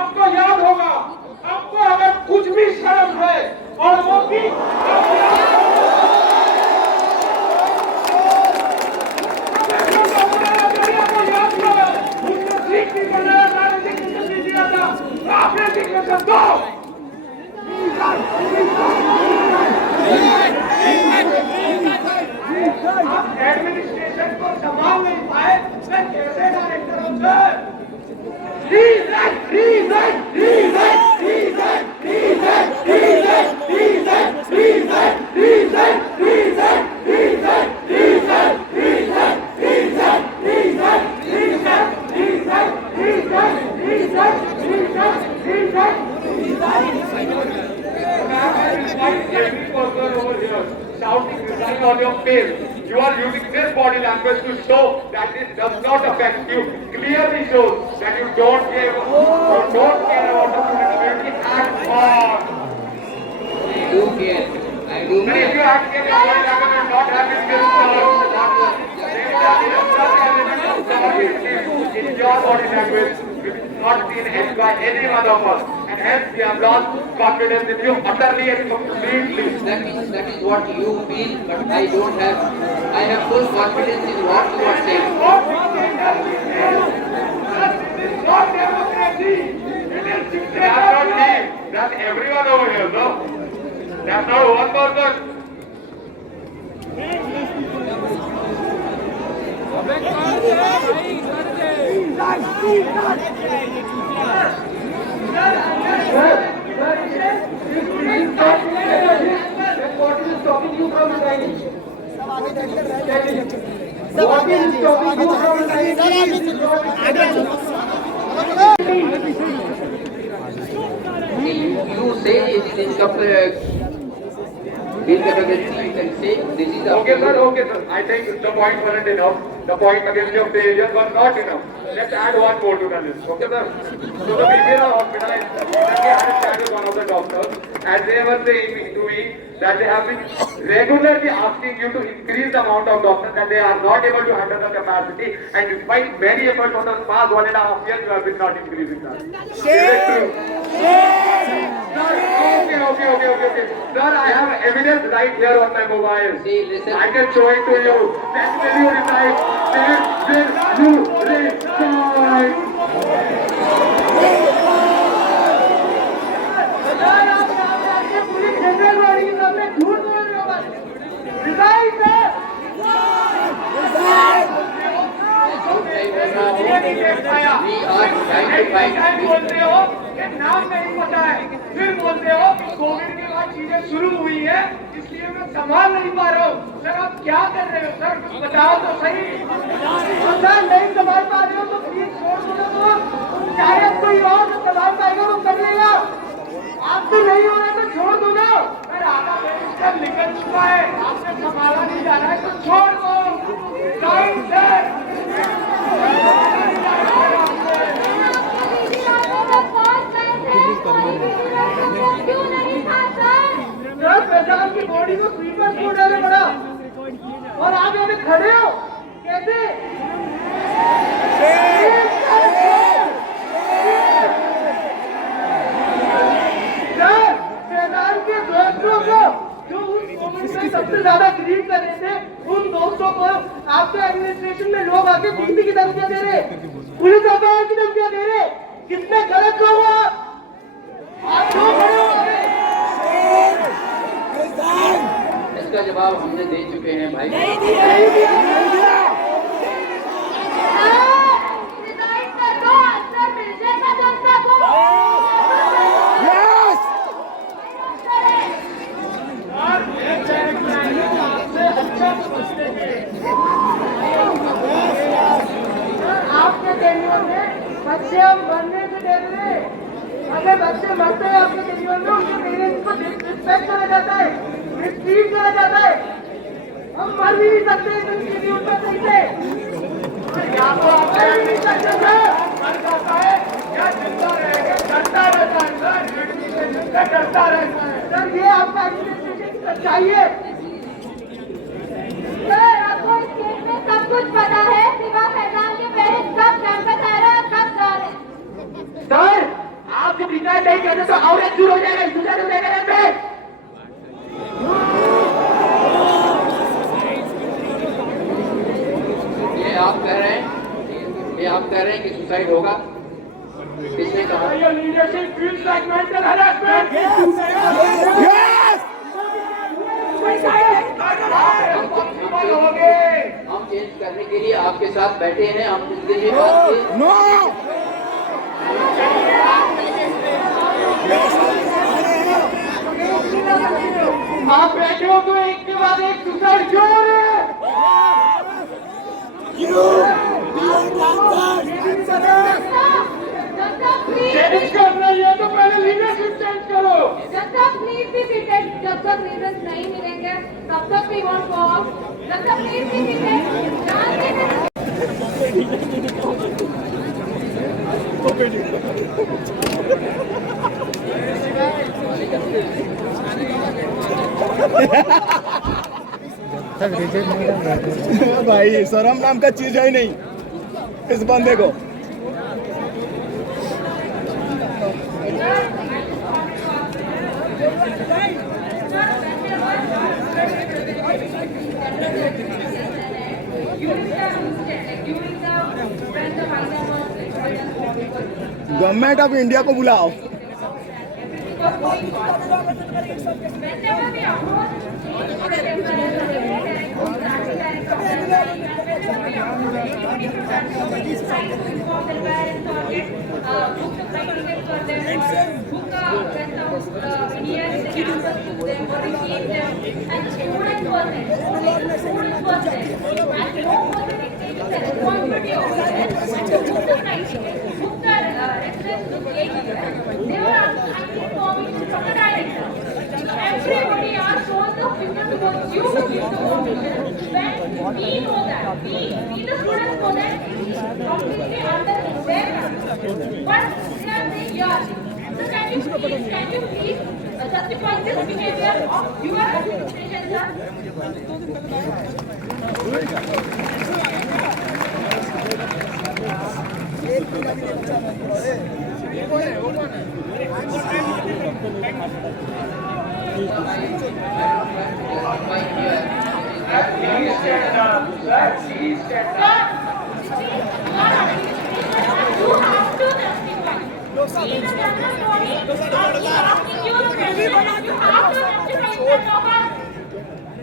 आपको याद होगा आपको अगर कुछ भी शर्म है और वो भी एडमिनिस्ट्रेशन को संभाल नहीं पाए मैं कैसे डायरेक्टर हूं sir Resign! male. You are using this body language to show that this does not affect you. Clearly shows that you don't care about the student community at all. I do care. I do But if care. you ask me, body language is not having this in your body language, which is not seen hence by any one of us. And hence we have lost confidence in you utterly and completely. That is what you feel, but I don't have. I have full confidence in what you are saying. This is not democracy. That's not me. That's everyone over here, no? That's not one person. अबे कौन है भाई कर दे What is stopping you from resigning? What is stopping you from resigning? You say it is incomplete. Incapability, you can say this is the. Okay, sir. I think the point wasn't enough. The point against your failure was not enough. Let's add one more to the list. Okay, sir. So the BPL hospital, I had a chat with one of the doctors, and they were saying to me that they have been regularly asking you to increase the amount of doctors, that they are not able to handle the capacity, and despite many efforts for the past 1.5 years, you have been not increasing that. Is it true? Okay. Sir, I have evidence right here on my mobile. See, listen. I can show it to you. Then will you resign? Then will you resign? We are trying to find. बोलते हो कि नाम नहीं पता है, फिर बोलते हो कि कोविड के बाद चीजें शुरू हुई है, इसलिए मैं संभाल नहीं पा रहा हूँ। सर आप क्या कर रहे हो सर, कुछ बताओ तो सही। सर नहीं संभाल पा रहे हो तो प्लीज छोड़ दो तो, शायद कोई और संभाल पाएगा तो कर लेगा। आपसे नहीं हो रहा तो छोड़ दो ना। सर आधा सेमेस्टर निकल चुका है, आपसे संभाला नहीं जा रहा है तो छोड़ दो। Right sir. प्रधान की बॉडी को स्वीपर क्यों डाले बड़ा, और आप यहाँ पे खड़े हो कैसे? प्रधान के दोस्तों को जो उस मोमेंट में सबसे ज्यादा ग्रीट कर रहे थे, उन दोस्तों को आपके एडमिनिस्ट्रेशन में लोग आके बीपी की धमकियां दे रहे, पुलिस अफवाह की धमकियां दे रहे, कितने गलत लोग हो आप क्यों खड़े हो? इसका जवाब हमने दे चुके हैं भाई। आपके टेन्योर में बच्चे हम मरने से डर रहे, अगर बच्चे मरते हैं आपके टेन्योर में, उनके पेरेंट्स को डिसरिस्पेक्ट करा जाता है, मिसट्रीट करा जाता है। हम मर भी नहीं सकते इनकी न्यूज पर सही से, यहाँ तो आप मर भी नहीं सकते सर। मर जाता है या जिंदा रहेगा, डरता रहता है सर, डरता रहता है सर। ये आपका एडमिनिस्ट्रेशन की सच्चाई है। आपको इस केस में सब कुछ पता है, सिवा फैजान के पेरेंट्स कब कैंपस आ रहे हैं और कब जा रहे हैं। सर आप जब रिटायर नहीं करते तो और एक दूर हो जाएगा इस दूसरे मेरे पे। ये आप कह रहे हैं कि सुसाइड होगा? किसने कहा? Your leadership feels like mental harassment. हम चेंज करने के लिए आपके साथ बैठे हैं, हम उसके लिए बात किए। आप बैठे हो तो एक के बाद एक सुसाइड क्यों हो रहे हैं? चेंज करना है तो पहले लीडरशिप चेंज करो। जब तक नीड भी सीटेड, जब तक रीजन नहीं मिलेंगे तब तक we won't go Answer please be repeated. The answer is भाई शर्म नाम का चीज है ही नहीं इस बंदे को गवर्नमेंट ऑफ इंडिया को बुलाओ Everybody are shown the finger towards you to give the permission. When we know that, we the students know that completely under their hands. But they are saying, yeah. So can you please justify this behavior of your administration, sir?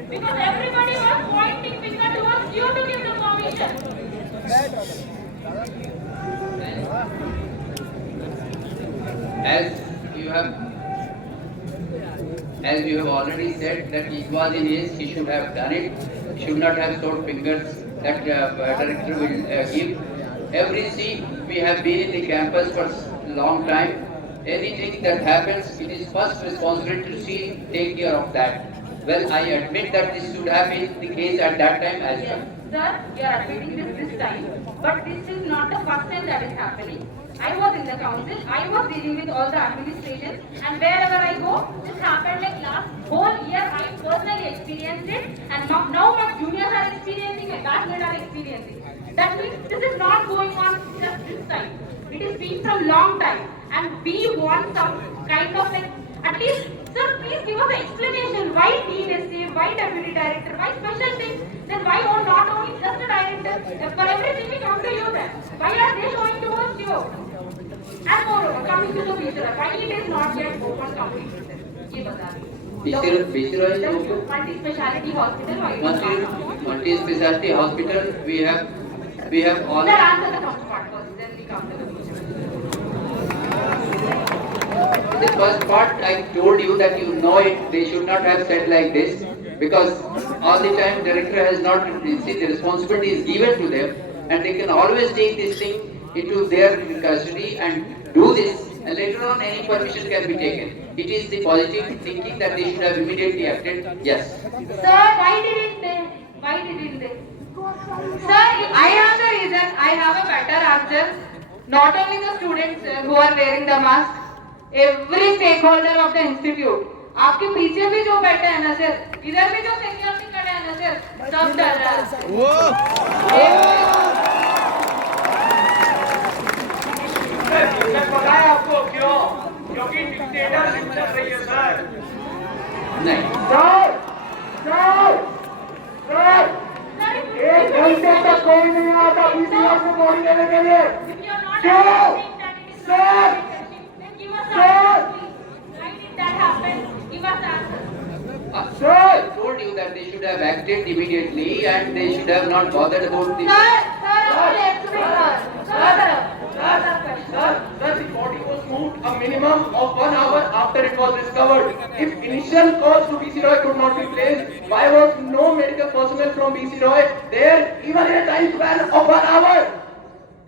Because everybody was pointing finger towards you to give the permission. As you have already said that it was in his, he should have done it. Should not have showed fingers that director will give. Every seat we have been in the campus for long time. Anything that happens, it is first responsibility to see, take care of that. Well, I admit that this should have been the case at that time as well. Sir, you are admitting this time, but this is not the first time that is happening. I was in the council, I was dealing with all the administration, and wherever I go, this happened like last whole year. I personally experienced it, and now my juniors are experiencing, my classmates are experiencing. That means this is not going on just this time. It is been from long time, and we want some kind of like, at least, sir, please give us an explanation. Why dean SA, why deputy director, why special things? Then why not only just a director? For everything we come to you then. Why are they showing towards you? And moreover, coming to the future, why it is not yet open completely? ये बता दीजिए. Visualize open. Multi-speciality hospital, why it is not open? Multi-speciality hospital, we have all. Sir, answer the first part first, then we come to the future. The first part I told you that you know it, they should not have said like this because all the time director has not, see, the responsibility is given to them and they can always take this thing into their custody and do this and later on any permission can be taken. It is the positive thinking that they should have immediately acted, yes. Sir, why didn't they? Why didn't they? Sir, I have the reason. I have a better answer. Not only the students who are wearing the mask, every stakeholder of the institute. आपके पीछे भी जो बैठे हैं ना sir, इधर भी जो सीनियर खड़े हैं ना सर, सब डर रहा है। पता है आपको क्यों? क्योंकि डिक्टेटरशिप चल रही है सर। नहीं। सर सर सर एक घंटे तक कोई नहीं आता बीसीआर से बॉडी लेने के लिए क्यों sir Sir, I told you that they should have acted immediately and they should have not bothered about this. Sir, the body was moved a minimum of 1 hour after it was discovered. If initial calls to BC Roy could not be placed, why was no medical personnel from BC Roy there even in a time span of 1 hour?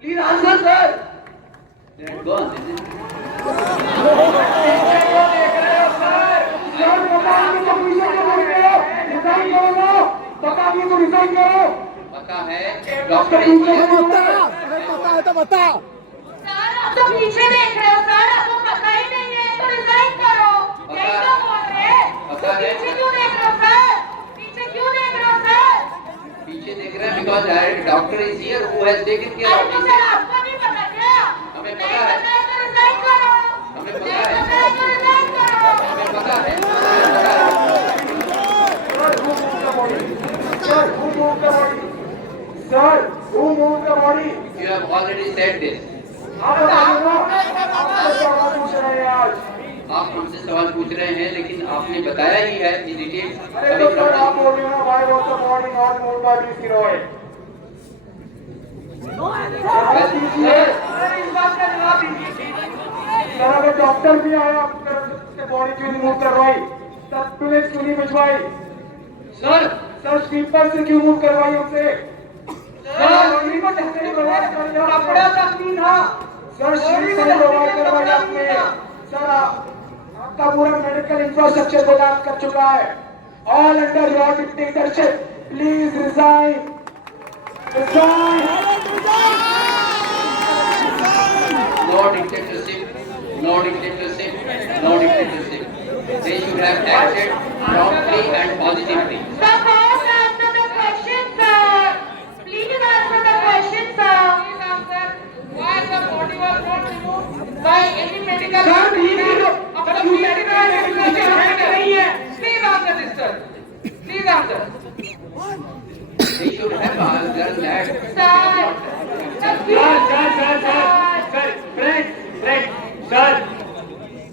Please answer, sir. They had gone, isn't it? पता नहीं तो resign करो। पता है doctor is here. पता है तो बता। सर आप तो पीछे देख रहे हो सर, आपको पता ही नहीं है तो रिजाइन करो। यही तो बोल रहे हैं। पता है। पीछे क्यों देख रहे हो सर? पीछे क्यों देख रहे हो सर? पीछे देख रहे हैं because doctor is here who has taken care अरे ऑफ तो यू। सर आपको नहीं पता क्या? हमें नहीं पता है। पता है तो रिजाइन करो। हमें नहीं पता है। पता है तो रिजाइन करो। हमें पता है। Sir, who moved the body? Sir, who moved the body? You have already said this. आप बताइए ना, आपसे सवाल पूछ रहे हैं आज। आप हमसे सवाल पूछ रहे हैं लेकिन आपने बताया ही है इन डिटेल। अरे तो सर आप बोल रहे हैं ना, why was the body not moved by DC Roy? Sir अगर डॉक्टर भी आया आपके बॉडी क्यों नहीं मूव करवाई, तब पुलिस क्यों नहीं भिजवाई? सर सर स्वीपर से क्यों मूव करवाई हमसे? सर स्वीपर से प्रोवाइड कर दिया, कपड़ा तक नहीं था। सर स्वीपर प्रोवाइड करवाई आपने। सर आपका पूरा मेडिकल इंफ्रास्ट्रक्चर कोलैप्स कर चुका है। All under your dictatorship, please resign. Resign. No dictatorship, no dictatorship, no dictatorship. They should have acted promptly and positively. Sir, first answer the question, sir. Please answer the question, sir. Please answer why the body was not removed by any medical. Sir, please, After the medical नहीं है. Please answer this, sir. Please answer. They should have done that. Sir, Sir,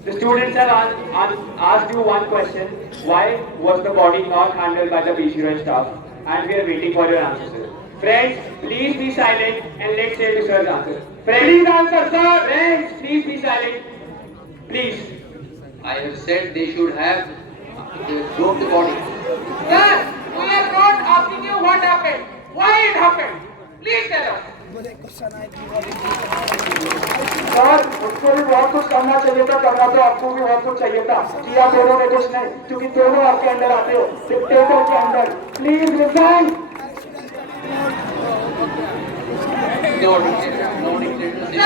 the students have asked you one question. Why was the body not handled by the BCRO staff? And we are waiting for your answer, sir. Friends, please be silent and let's hear the sir's answer. Friends, please answer, sir. Friends, please be silent. Please. I have said they should have moved the body. Sir, we are not asking you what happened. Why it happened? Please tell us. Sir उसको भी बहुत कुछ करना चाहिए था, करना तो आपको भी बहुत कुछ चाहिए था, किया दोनों ने कुछ नहीं, क्योंकि दोनों आपके अंदर आते हो, डिक्टेटर के अंदर। Please resign. No dictatorship, no dictatorship.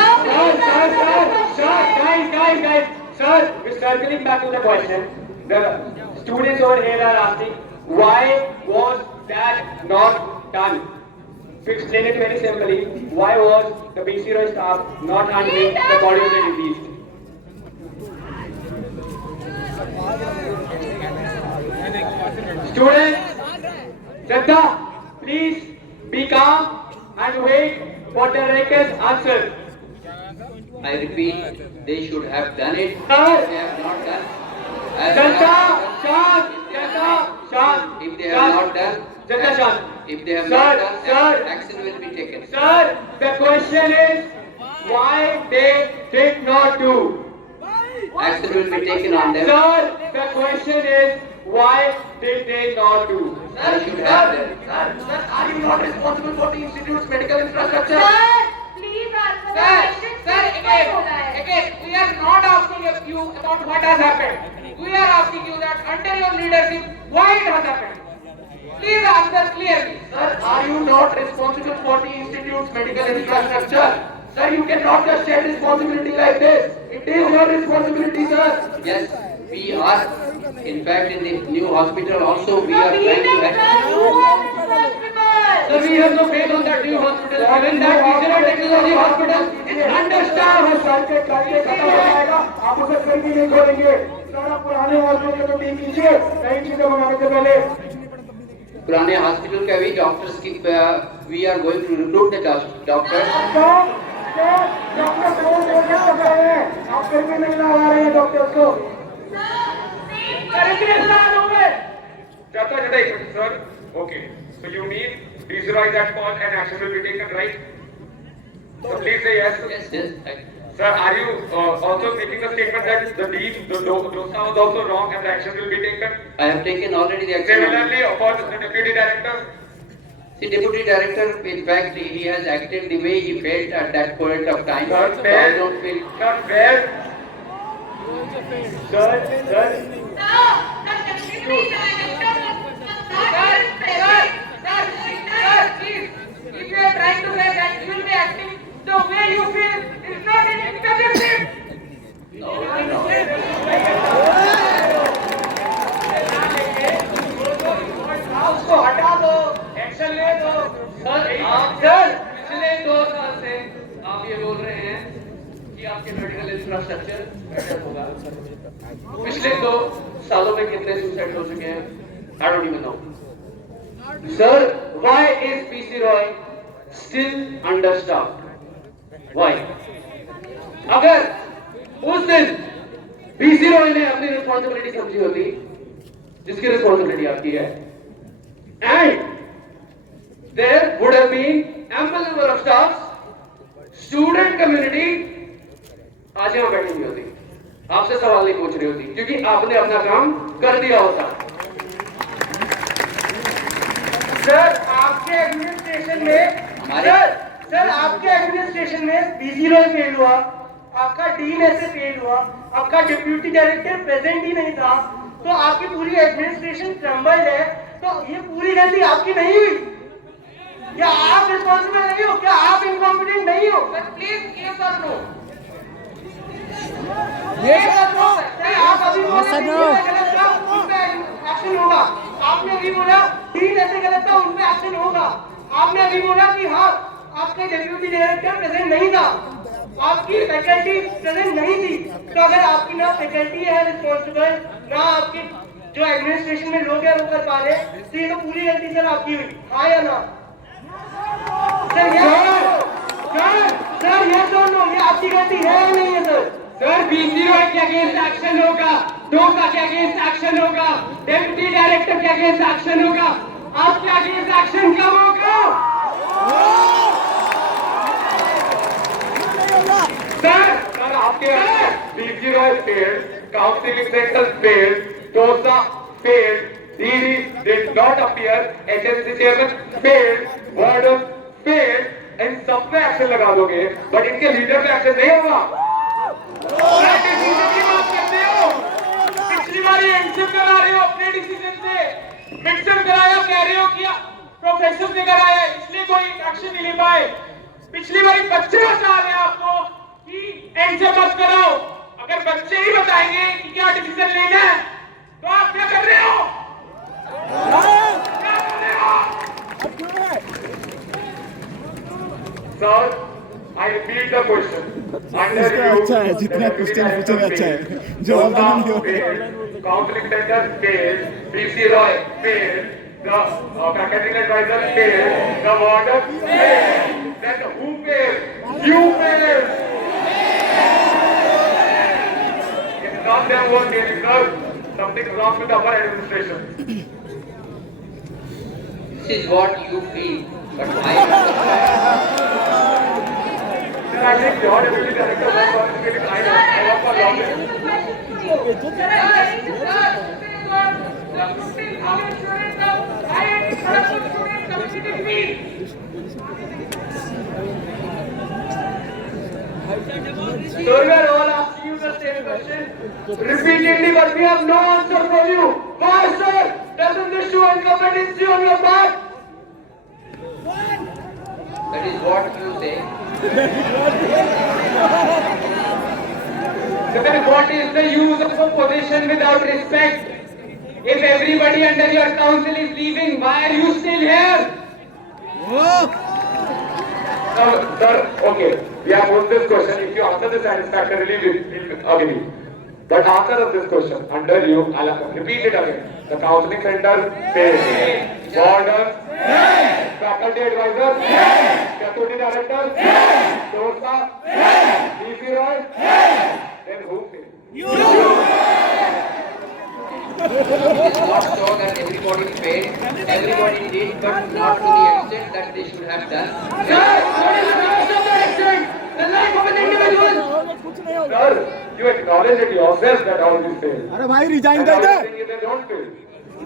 Guys, sir, we're circling back to the question. The students over here are asking, why was that not done? To explain it very simply, why was the BCRO staff not handling the body of the deceased? Students, Shraddha, please be calm and wait for the director's answer. I repeat, they should have done it. Sir. They have not done. Shraddha, Shant. If they have not done, Shraddha, Shant. if they have Sir, not done, sir. action will be taken. Sir, the question is why they did not do. Action will be taken on them. Sir, the question is why did they not do. They should have done. Sir, are you not responsible for the institute's medical infrastructure? sir, please answer the question. Sir, again, we are not asking you about what has happened. We are asking you that under your leadership, why it has happened. Please answer clearly. Sir, are you not responsible for the institute's medical infrastructure? Sir, you cannot just share responsibility like this. It is your responsibility, sir. Yes, we are. In fact, in the new hospital also, we are trying to act. Sir, we have no faith on that new hospital. Given that BCRO technology hospital is understaffed. Sir के करके खत्म हो जाएगा, आप उसे फिर भी नहीं छोड़ेंगे। सर, आप पुराने हॉस्पिटल को टीम कीजिए, नई चीजें बनाने से पहले। पुराने हॉस्पिटल का भी डॉक्टर्स की we are going to recruit the doctors. Doctor को बोल रहे हैं, आप फिर भी नहीं लगा रहे हैं डॉक्टर्स को। Sir, okay. So you mean destroy that call and action will be taken, right? So please say yes. Yes. Sir, are you also making the statement that the deed, the DOSA was also wrong and the action will be taken? I have taken already the action. Similarly, for the deputy director, The deputy director, in fact, he has acted the way he felt at that point of time. Sir, So I where? don't feel. Sir, where? Sir, No, the deputy director was Please, if you are trying to say that you will be acting the way you feel, it's not an interpretation. उसको हटा दो, action ले दो। Sir पिछले 2 साल से आप ये बोल रहे हैं कि आपके मेडिकल इंफ्रास्ट्रक्चर बेटर होगा। पिछले 2 सालों में कितने सुसाइड हो चुके हैं? I don't even know. Sir, why is PC Roy still understaffed? Why? अगर उस दिन PC Roy ने अपनी रिस्पॉन्सिबिलिटी समझी होती, जिसकी रिस्पॉन्सिबिलिटी आपकी है, and there would have been ample number of staffs, student community आज यहाँ बैठी हुई होती, आपसे सवाल नहीं पूछ रही होती, क्योंकि आपने अपना काम कर दिया होता। सर आपके एडमिनिस्ट्रेशन में सर आपके एडमिनिस्ट्रेशन में बीजी रॉय फेल हुआ, आपका डीन ऐसे फेल हुआ, आपका डिप्यूटी डायरेक्टर प्रेजेंट ही नहीं था, तो आपकी पूरी एडमिनिस्ट्रेशन क्रम्बल्ड है। तो ये पूरी गलती आपकी नहीं हुई? क्या आप रिस्पॉन्सिबल नहीं हो? क्या आप इनकॉम्पिटेंट नहीं हो? Please yes or no. आप अभी बोले गलत था, उन पे एक्शन होगा। आपने अभी बोला डीन ऐसे गलत था, उन पे एक्शन होगा। आपने अभी बोला कि हाँ आपके डिप्यूटी डायरेक्टर प्रेजेंट नहीं था, आपकी फैकल्टी प्रेजेंट नहीं थी। तो अगर आपकी ना फैकल्टी है रिस्पॉन्सिबल, ना आपकी जो एडमिनिस्ट्रेशन में लोग हैं वो कर पा रहे, तो ये तो पूरी गलती सर आपकी हुई, हाँ या ना? सर ये नो ये आपकी गलती है या नहीं है सर? सर बीसी रॉय के अगेंस्ट एक्शन होगा, डोका के अगेंस्ट एक्शन होगा, डेप्यूटी डायरेक्टर के अगेंस्ट एक्शन होगा, आपके अगेंस्ट एक्शन कब होगा? सर आपके BC Roy failed, counselling centre failed, DOSA failed, DD did not appear, HSC chairman failed, warden failed, इन सब पे एक्शन लगा दोगे, बट इनके लीडर पे एक्शन नहीं होगा। की बात करते हो, पिछली बार एंडसेम करा रहे हो अपने डिसीजन से, मिडसेम कराया कह रहे हो कि प्रोफेसर ने कराया, इसलिए कोई एक्शन नहीं ले पाए। पिछली बार बच्चे बता रहे हैं आपको कि एंडसेम मत कराओ, अगर बच्चे ही बताएंगे कि क्या डिसीजन लेना है, तो आप क्या कर रहे हो? क्या कर रहे हो? Sir, I repeat the question. Under you, अच्छा है, जितना क्वेश्चन पूछेगा अच्छा है, जवाब देने नहीं होगा। Counseling center failed, BC Roy failed, the faculty advisor failed, the warden failed. Then who failed? You failed. It's not them who are failing, sir. Something's wrong with our administration. This is what you feel, but I Sir, I think your deputy director was participating. I work for long. So we are all asking you the same question repeatedly, but we have no answer for you. Why, sir? Doesn't this show incompetency on your part? that is what you say. Then what is the use of a position without respect? If everybody under your council is leaving, why are you still here? Sir, okay, we have posed this question. If you answer this satisfactorily, we'll agree. But answer of this question, under you, I'll repeat it again. The counseling center failed. Warden, faculty advisor, deputy director, Dosa, DC Roy, then who failed? It is not so that everybody failed. Everybody did, but not to the extent that they should have done. Sir, what is the cost of that extent? The life of an individual. कुछ नहीं होगा। Sir, you acknowledge it yourself that all this failed. अरे भाई resign And they now they. you're saying they don't fail.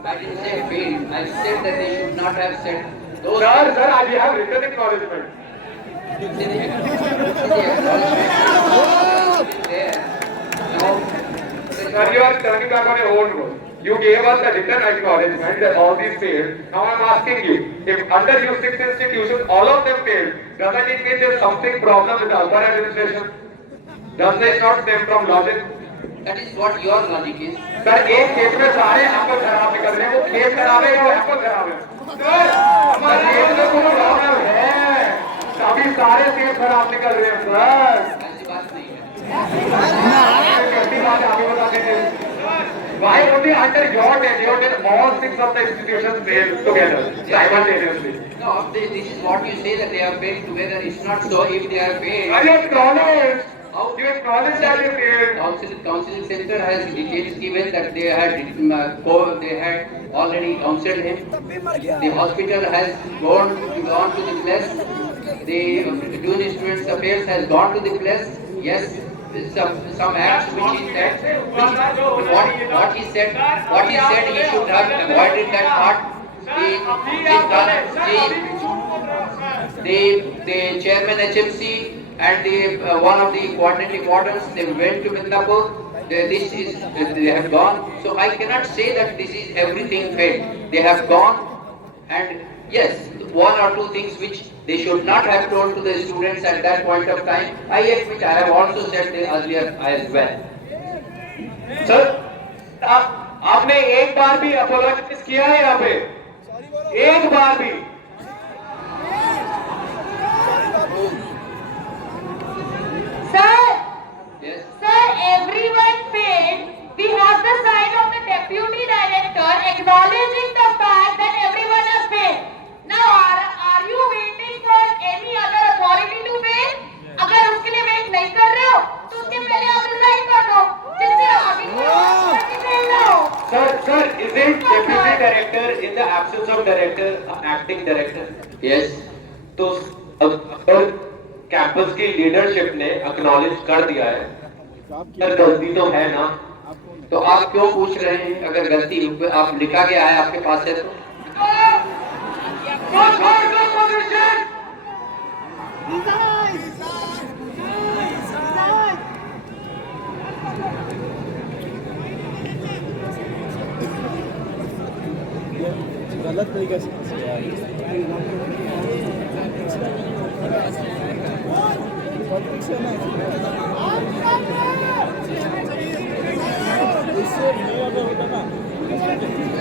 I didn't say failed. I said that they should not have said those. Sir, we have written acknowledgement. The acknowledgement there. Now, Sir, you are turning back on your own word. You gave us a written acknowledgement that all these failed. Now I'm asking you, if under your 6 institutions all of them failed, doesn't it mean there's something problem with the upper administration? Does it not stem from logic? That is what your logic is. Sir एक खेत में सारे Apple खराब निकल रहे हैं, वो खेत खराब है वो एप्पल खराब है। सर हमारे खेत में कोई प्रॉब्लम है, अभी सारे सेब खराब निकल रहे हैं सर। ऐसी बात नहीं है। कैसी बात है आगे बताते हैं। Why only under your tenure did all 6 of the institutions fail together simultaneously? No, this is what you say that they are failed together. It's not so. If they are failed, Are you acknowledge? You acknowledge that you failed? Counseling center has details given that they had already counseled him. The hospital has gone to the place. The Junior Students Affairs has gone to the place. Yes, some acts which he said, what he said he should have avoided that part. The chairman HMC and the one of the coordinating wardens, they went to Midnapur. They have gone. So I cannot say that this is everything failed. They have gone, and yes, one or two things which they should not have told to the students at that point of time. I admit I have also said earlier as well. Sir आपने एक बार भी apologise किया है यहाँ पे? एक बार भी? Sir, Yes. sir, everyone failed. We have the sign of the deputy director acknowledging the fact that everyone has failed. Now, are you waiting for any other authority to fail? अगर उसके लिए wait नहीं कर रहे हो, तो उसके पहले आप रिजाइन कर दो, जिससे आगे कोई फेल ना हो। Sir, isn't deputy director in the absence of director an acting director? Yes. तो अगर कैंपस की लीडरशिप ने एक्नॉलेज कर दिया है, सर गलती तो है ना? तो आप क्यों पूछ रहे हैं? अगर गलती आप लिखा गया है आपके पास है तो गलत तरीके से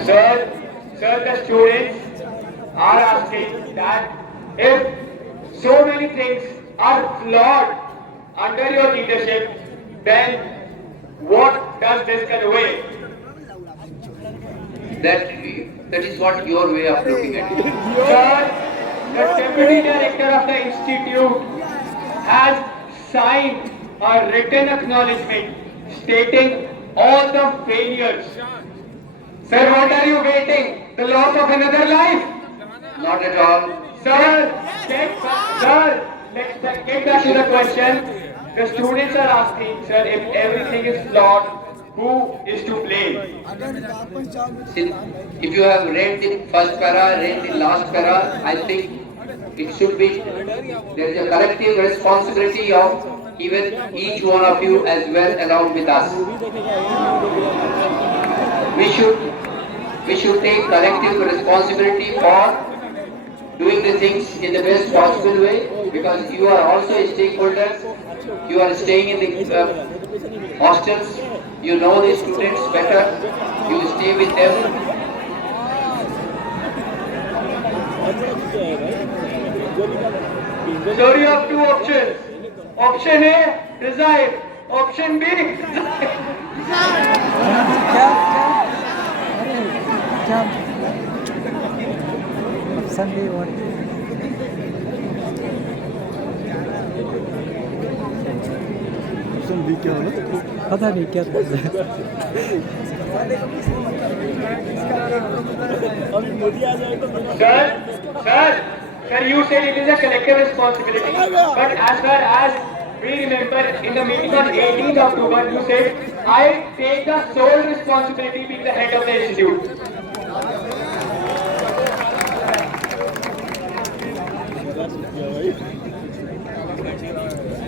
Sir, the students are asking that if so many things are flawed under your leadership, then what does this convey? that is what your way of looking at it. Sir, the deputy director of the institute has signed a written acknowledgement stating all the failures. Sir, what are you waiting? The loss of another life? Not at all. Sir, let's get back to the question. The students are asking, sir, if everything is flawed, who is to blame? If you have read the first para, read the last para, I think it should be, there is a collective responsibility of even each one of you as well along with us. We should take collective responsibility for doing the things in the best possible way, because you are also stakeholders. You are staying in the hostels. You know the students better. You stay with them. So you have two options. Option A, resign. Option B, Sunday what? Sunday क्या होगा? पता नहीं क्या था। अभी मोदी आ जाए तो Sir, you said it is a collective responsibility. But as far as we remember, in the meeting on 18th October, you said, I take the sole responsibility being the head of the institute.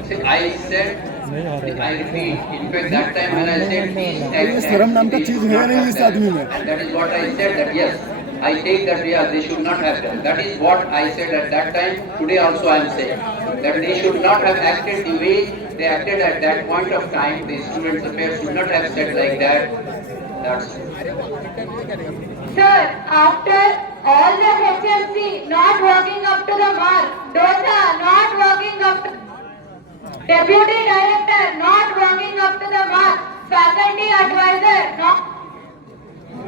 See, I said I repeat, in fact that time when I said these ये शर्म नाम का चीज है नहीं इस आदमी में. and that is what I said, that yes, I take that yeah, they should not have done. That is what I said at that time. Today also I am saying that they should not have acted the way they acted at that point of time. The students' affairs should not have said like that. That's Sir, after all the HMC not working up to the mark, DOSA not working up to Deputy Director not working up to the mark, Faculty Advisor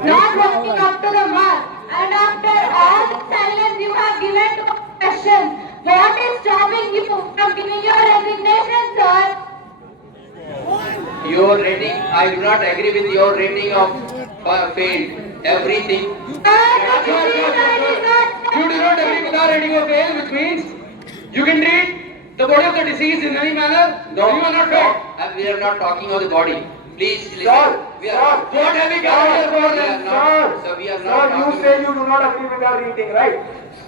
not working up to the mark, and after all the silence you have given to questions, what is stopping you from giving your resignation, sir? your rating. I do not agree with your rating of failed. Everything. You do not agree with our rating of fail, which means you can treat the body of the disease in any manner. No, you are not failed. we are not talking of the body. Please listen. Sir, We are not. What have we got here for We are them? not. So we are Sir, not you talking. say you do not agree with our reading, right?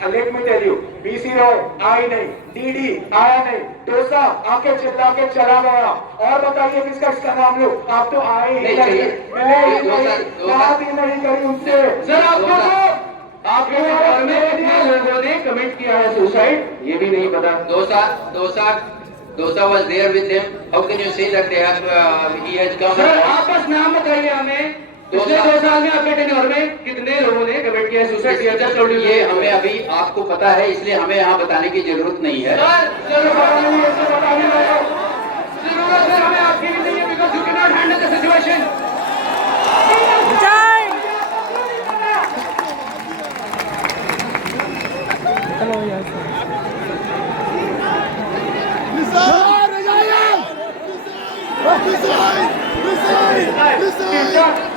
And let me tell you, BC Roy आई नहीं, DD आया नहीं, डोसा आके चिल्ला के चला गया. और बताइए किसका इसका नाम लो? आप तो आए ही नहीं नहीं, चाहिए. मिले ही डोसा- नहीं, डोसा- बात ही नहीं करी उनसे. सर आपको तो आपके घर में कितने लोगों ने कमेंट किया है सुसाइड, ये भी नहीं पता. Dosa was there with them. How can you say that they have? He has come. Sir आप बस नाम बताइए हमें. पिछले 2 साल में आपके टेन्योर में कितने लोगों ने कमेंट किया है सुसाइड? ये हमें अभी आपको पता है, इसलिए हमें यहाँ बताने की जरूरत नहीं है. जरूरत है हमें आपकी भी नहीं है, because you cannot handle the situation. Resign! Resign! Resign! Resign!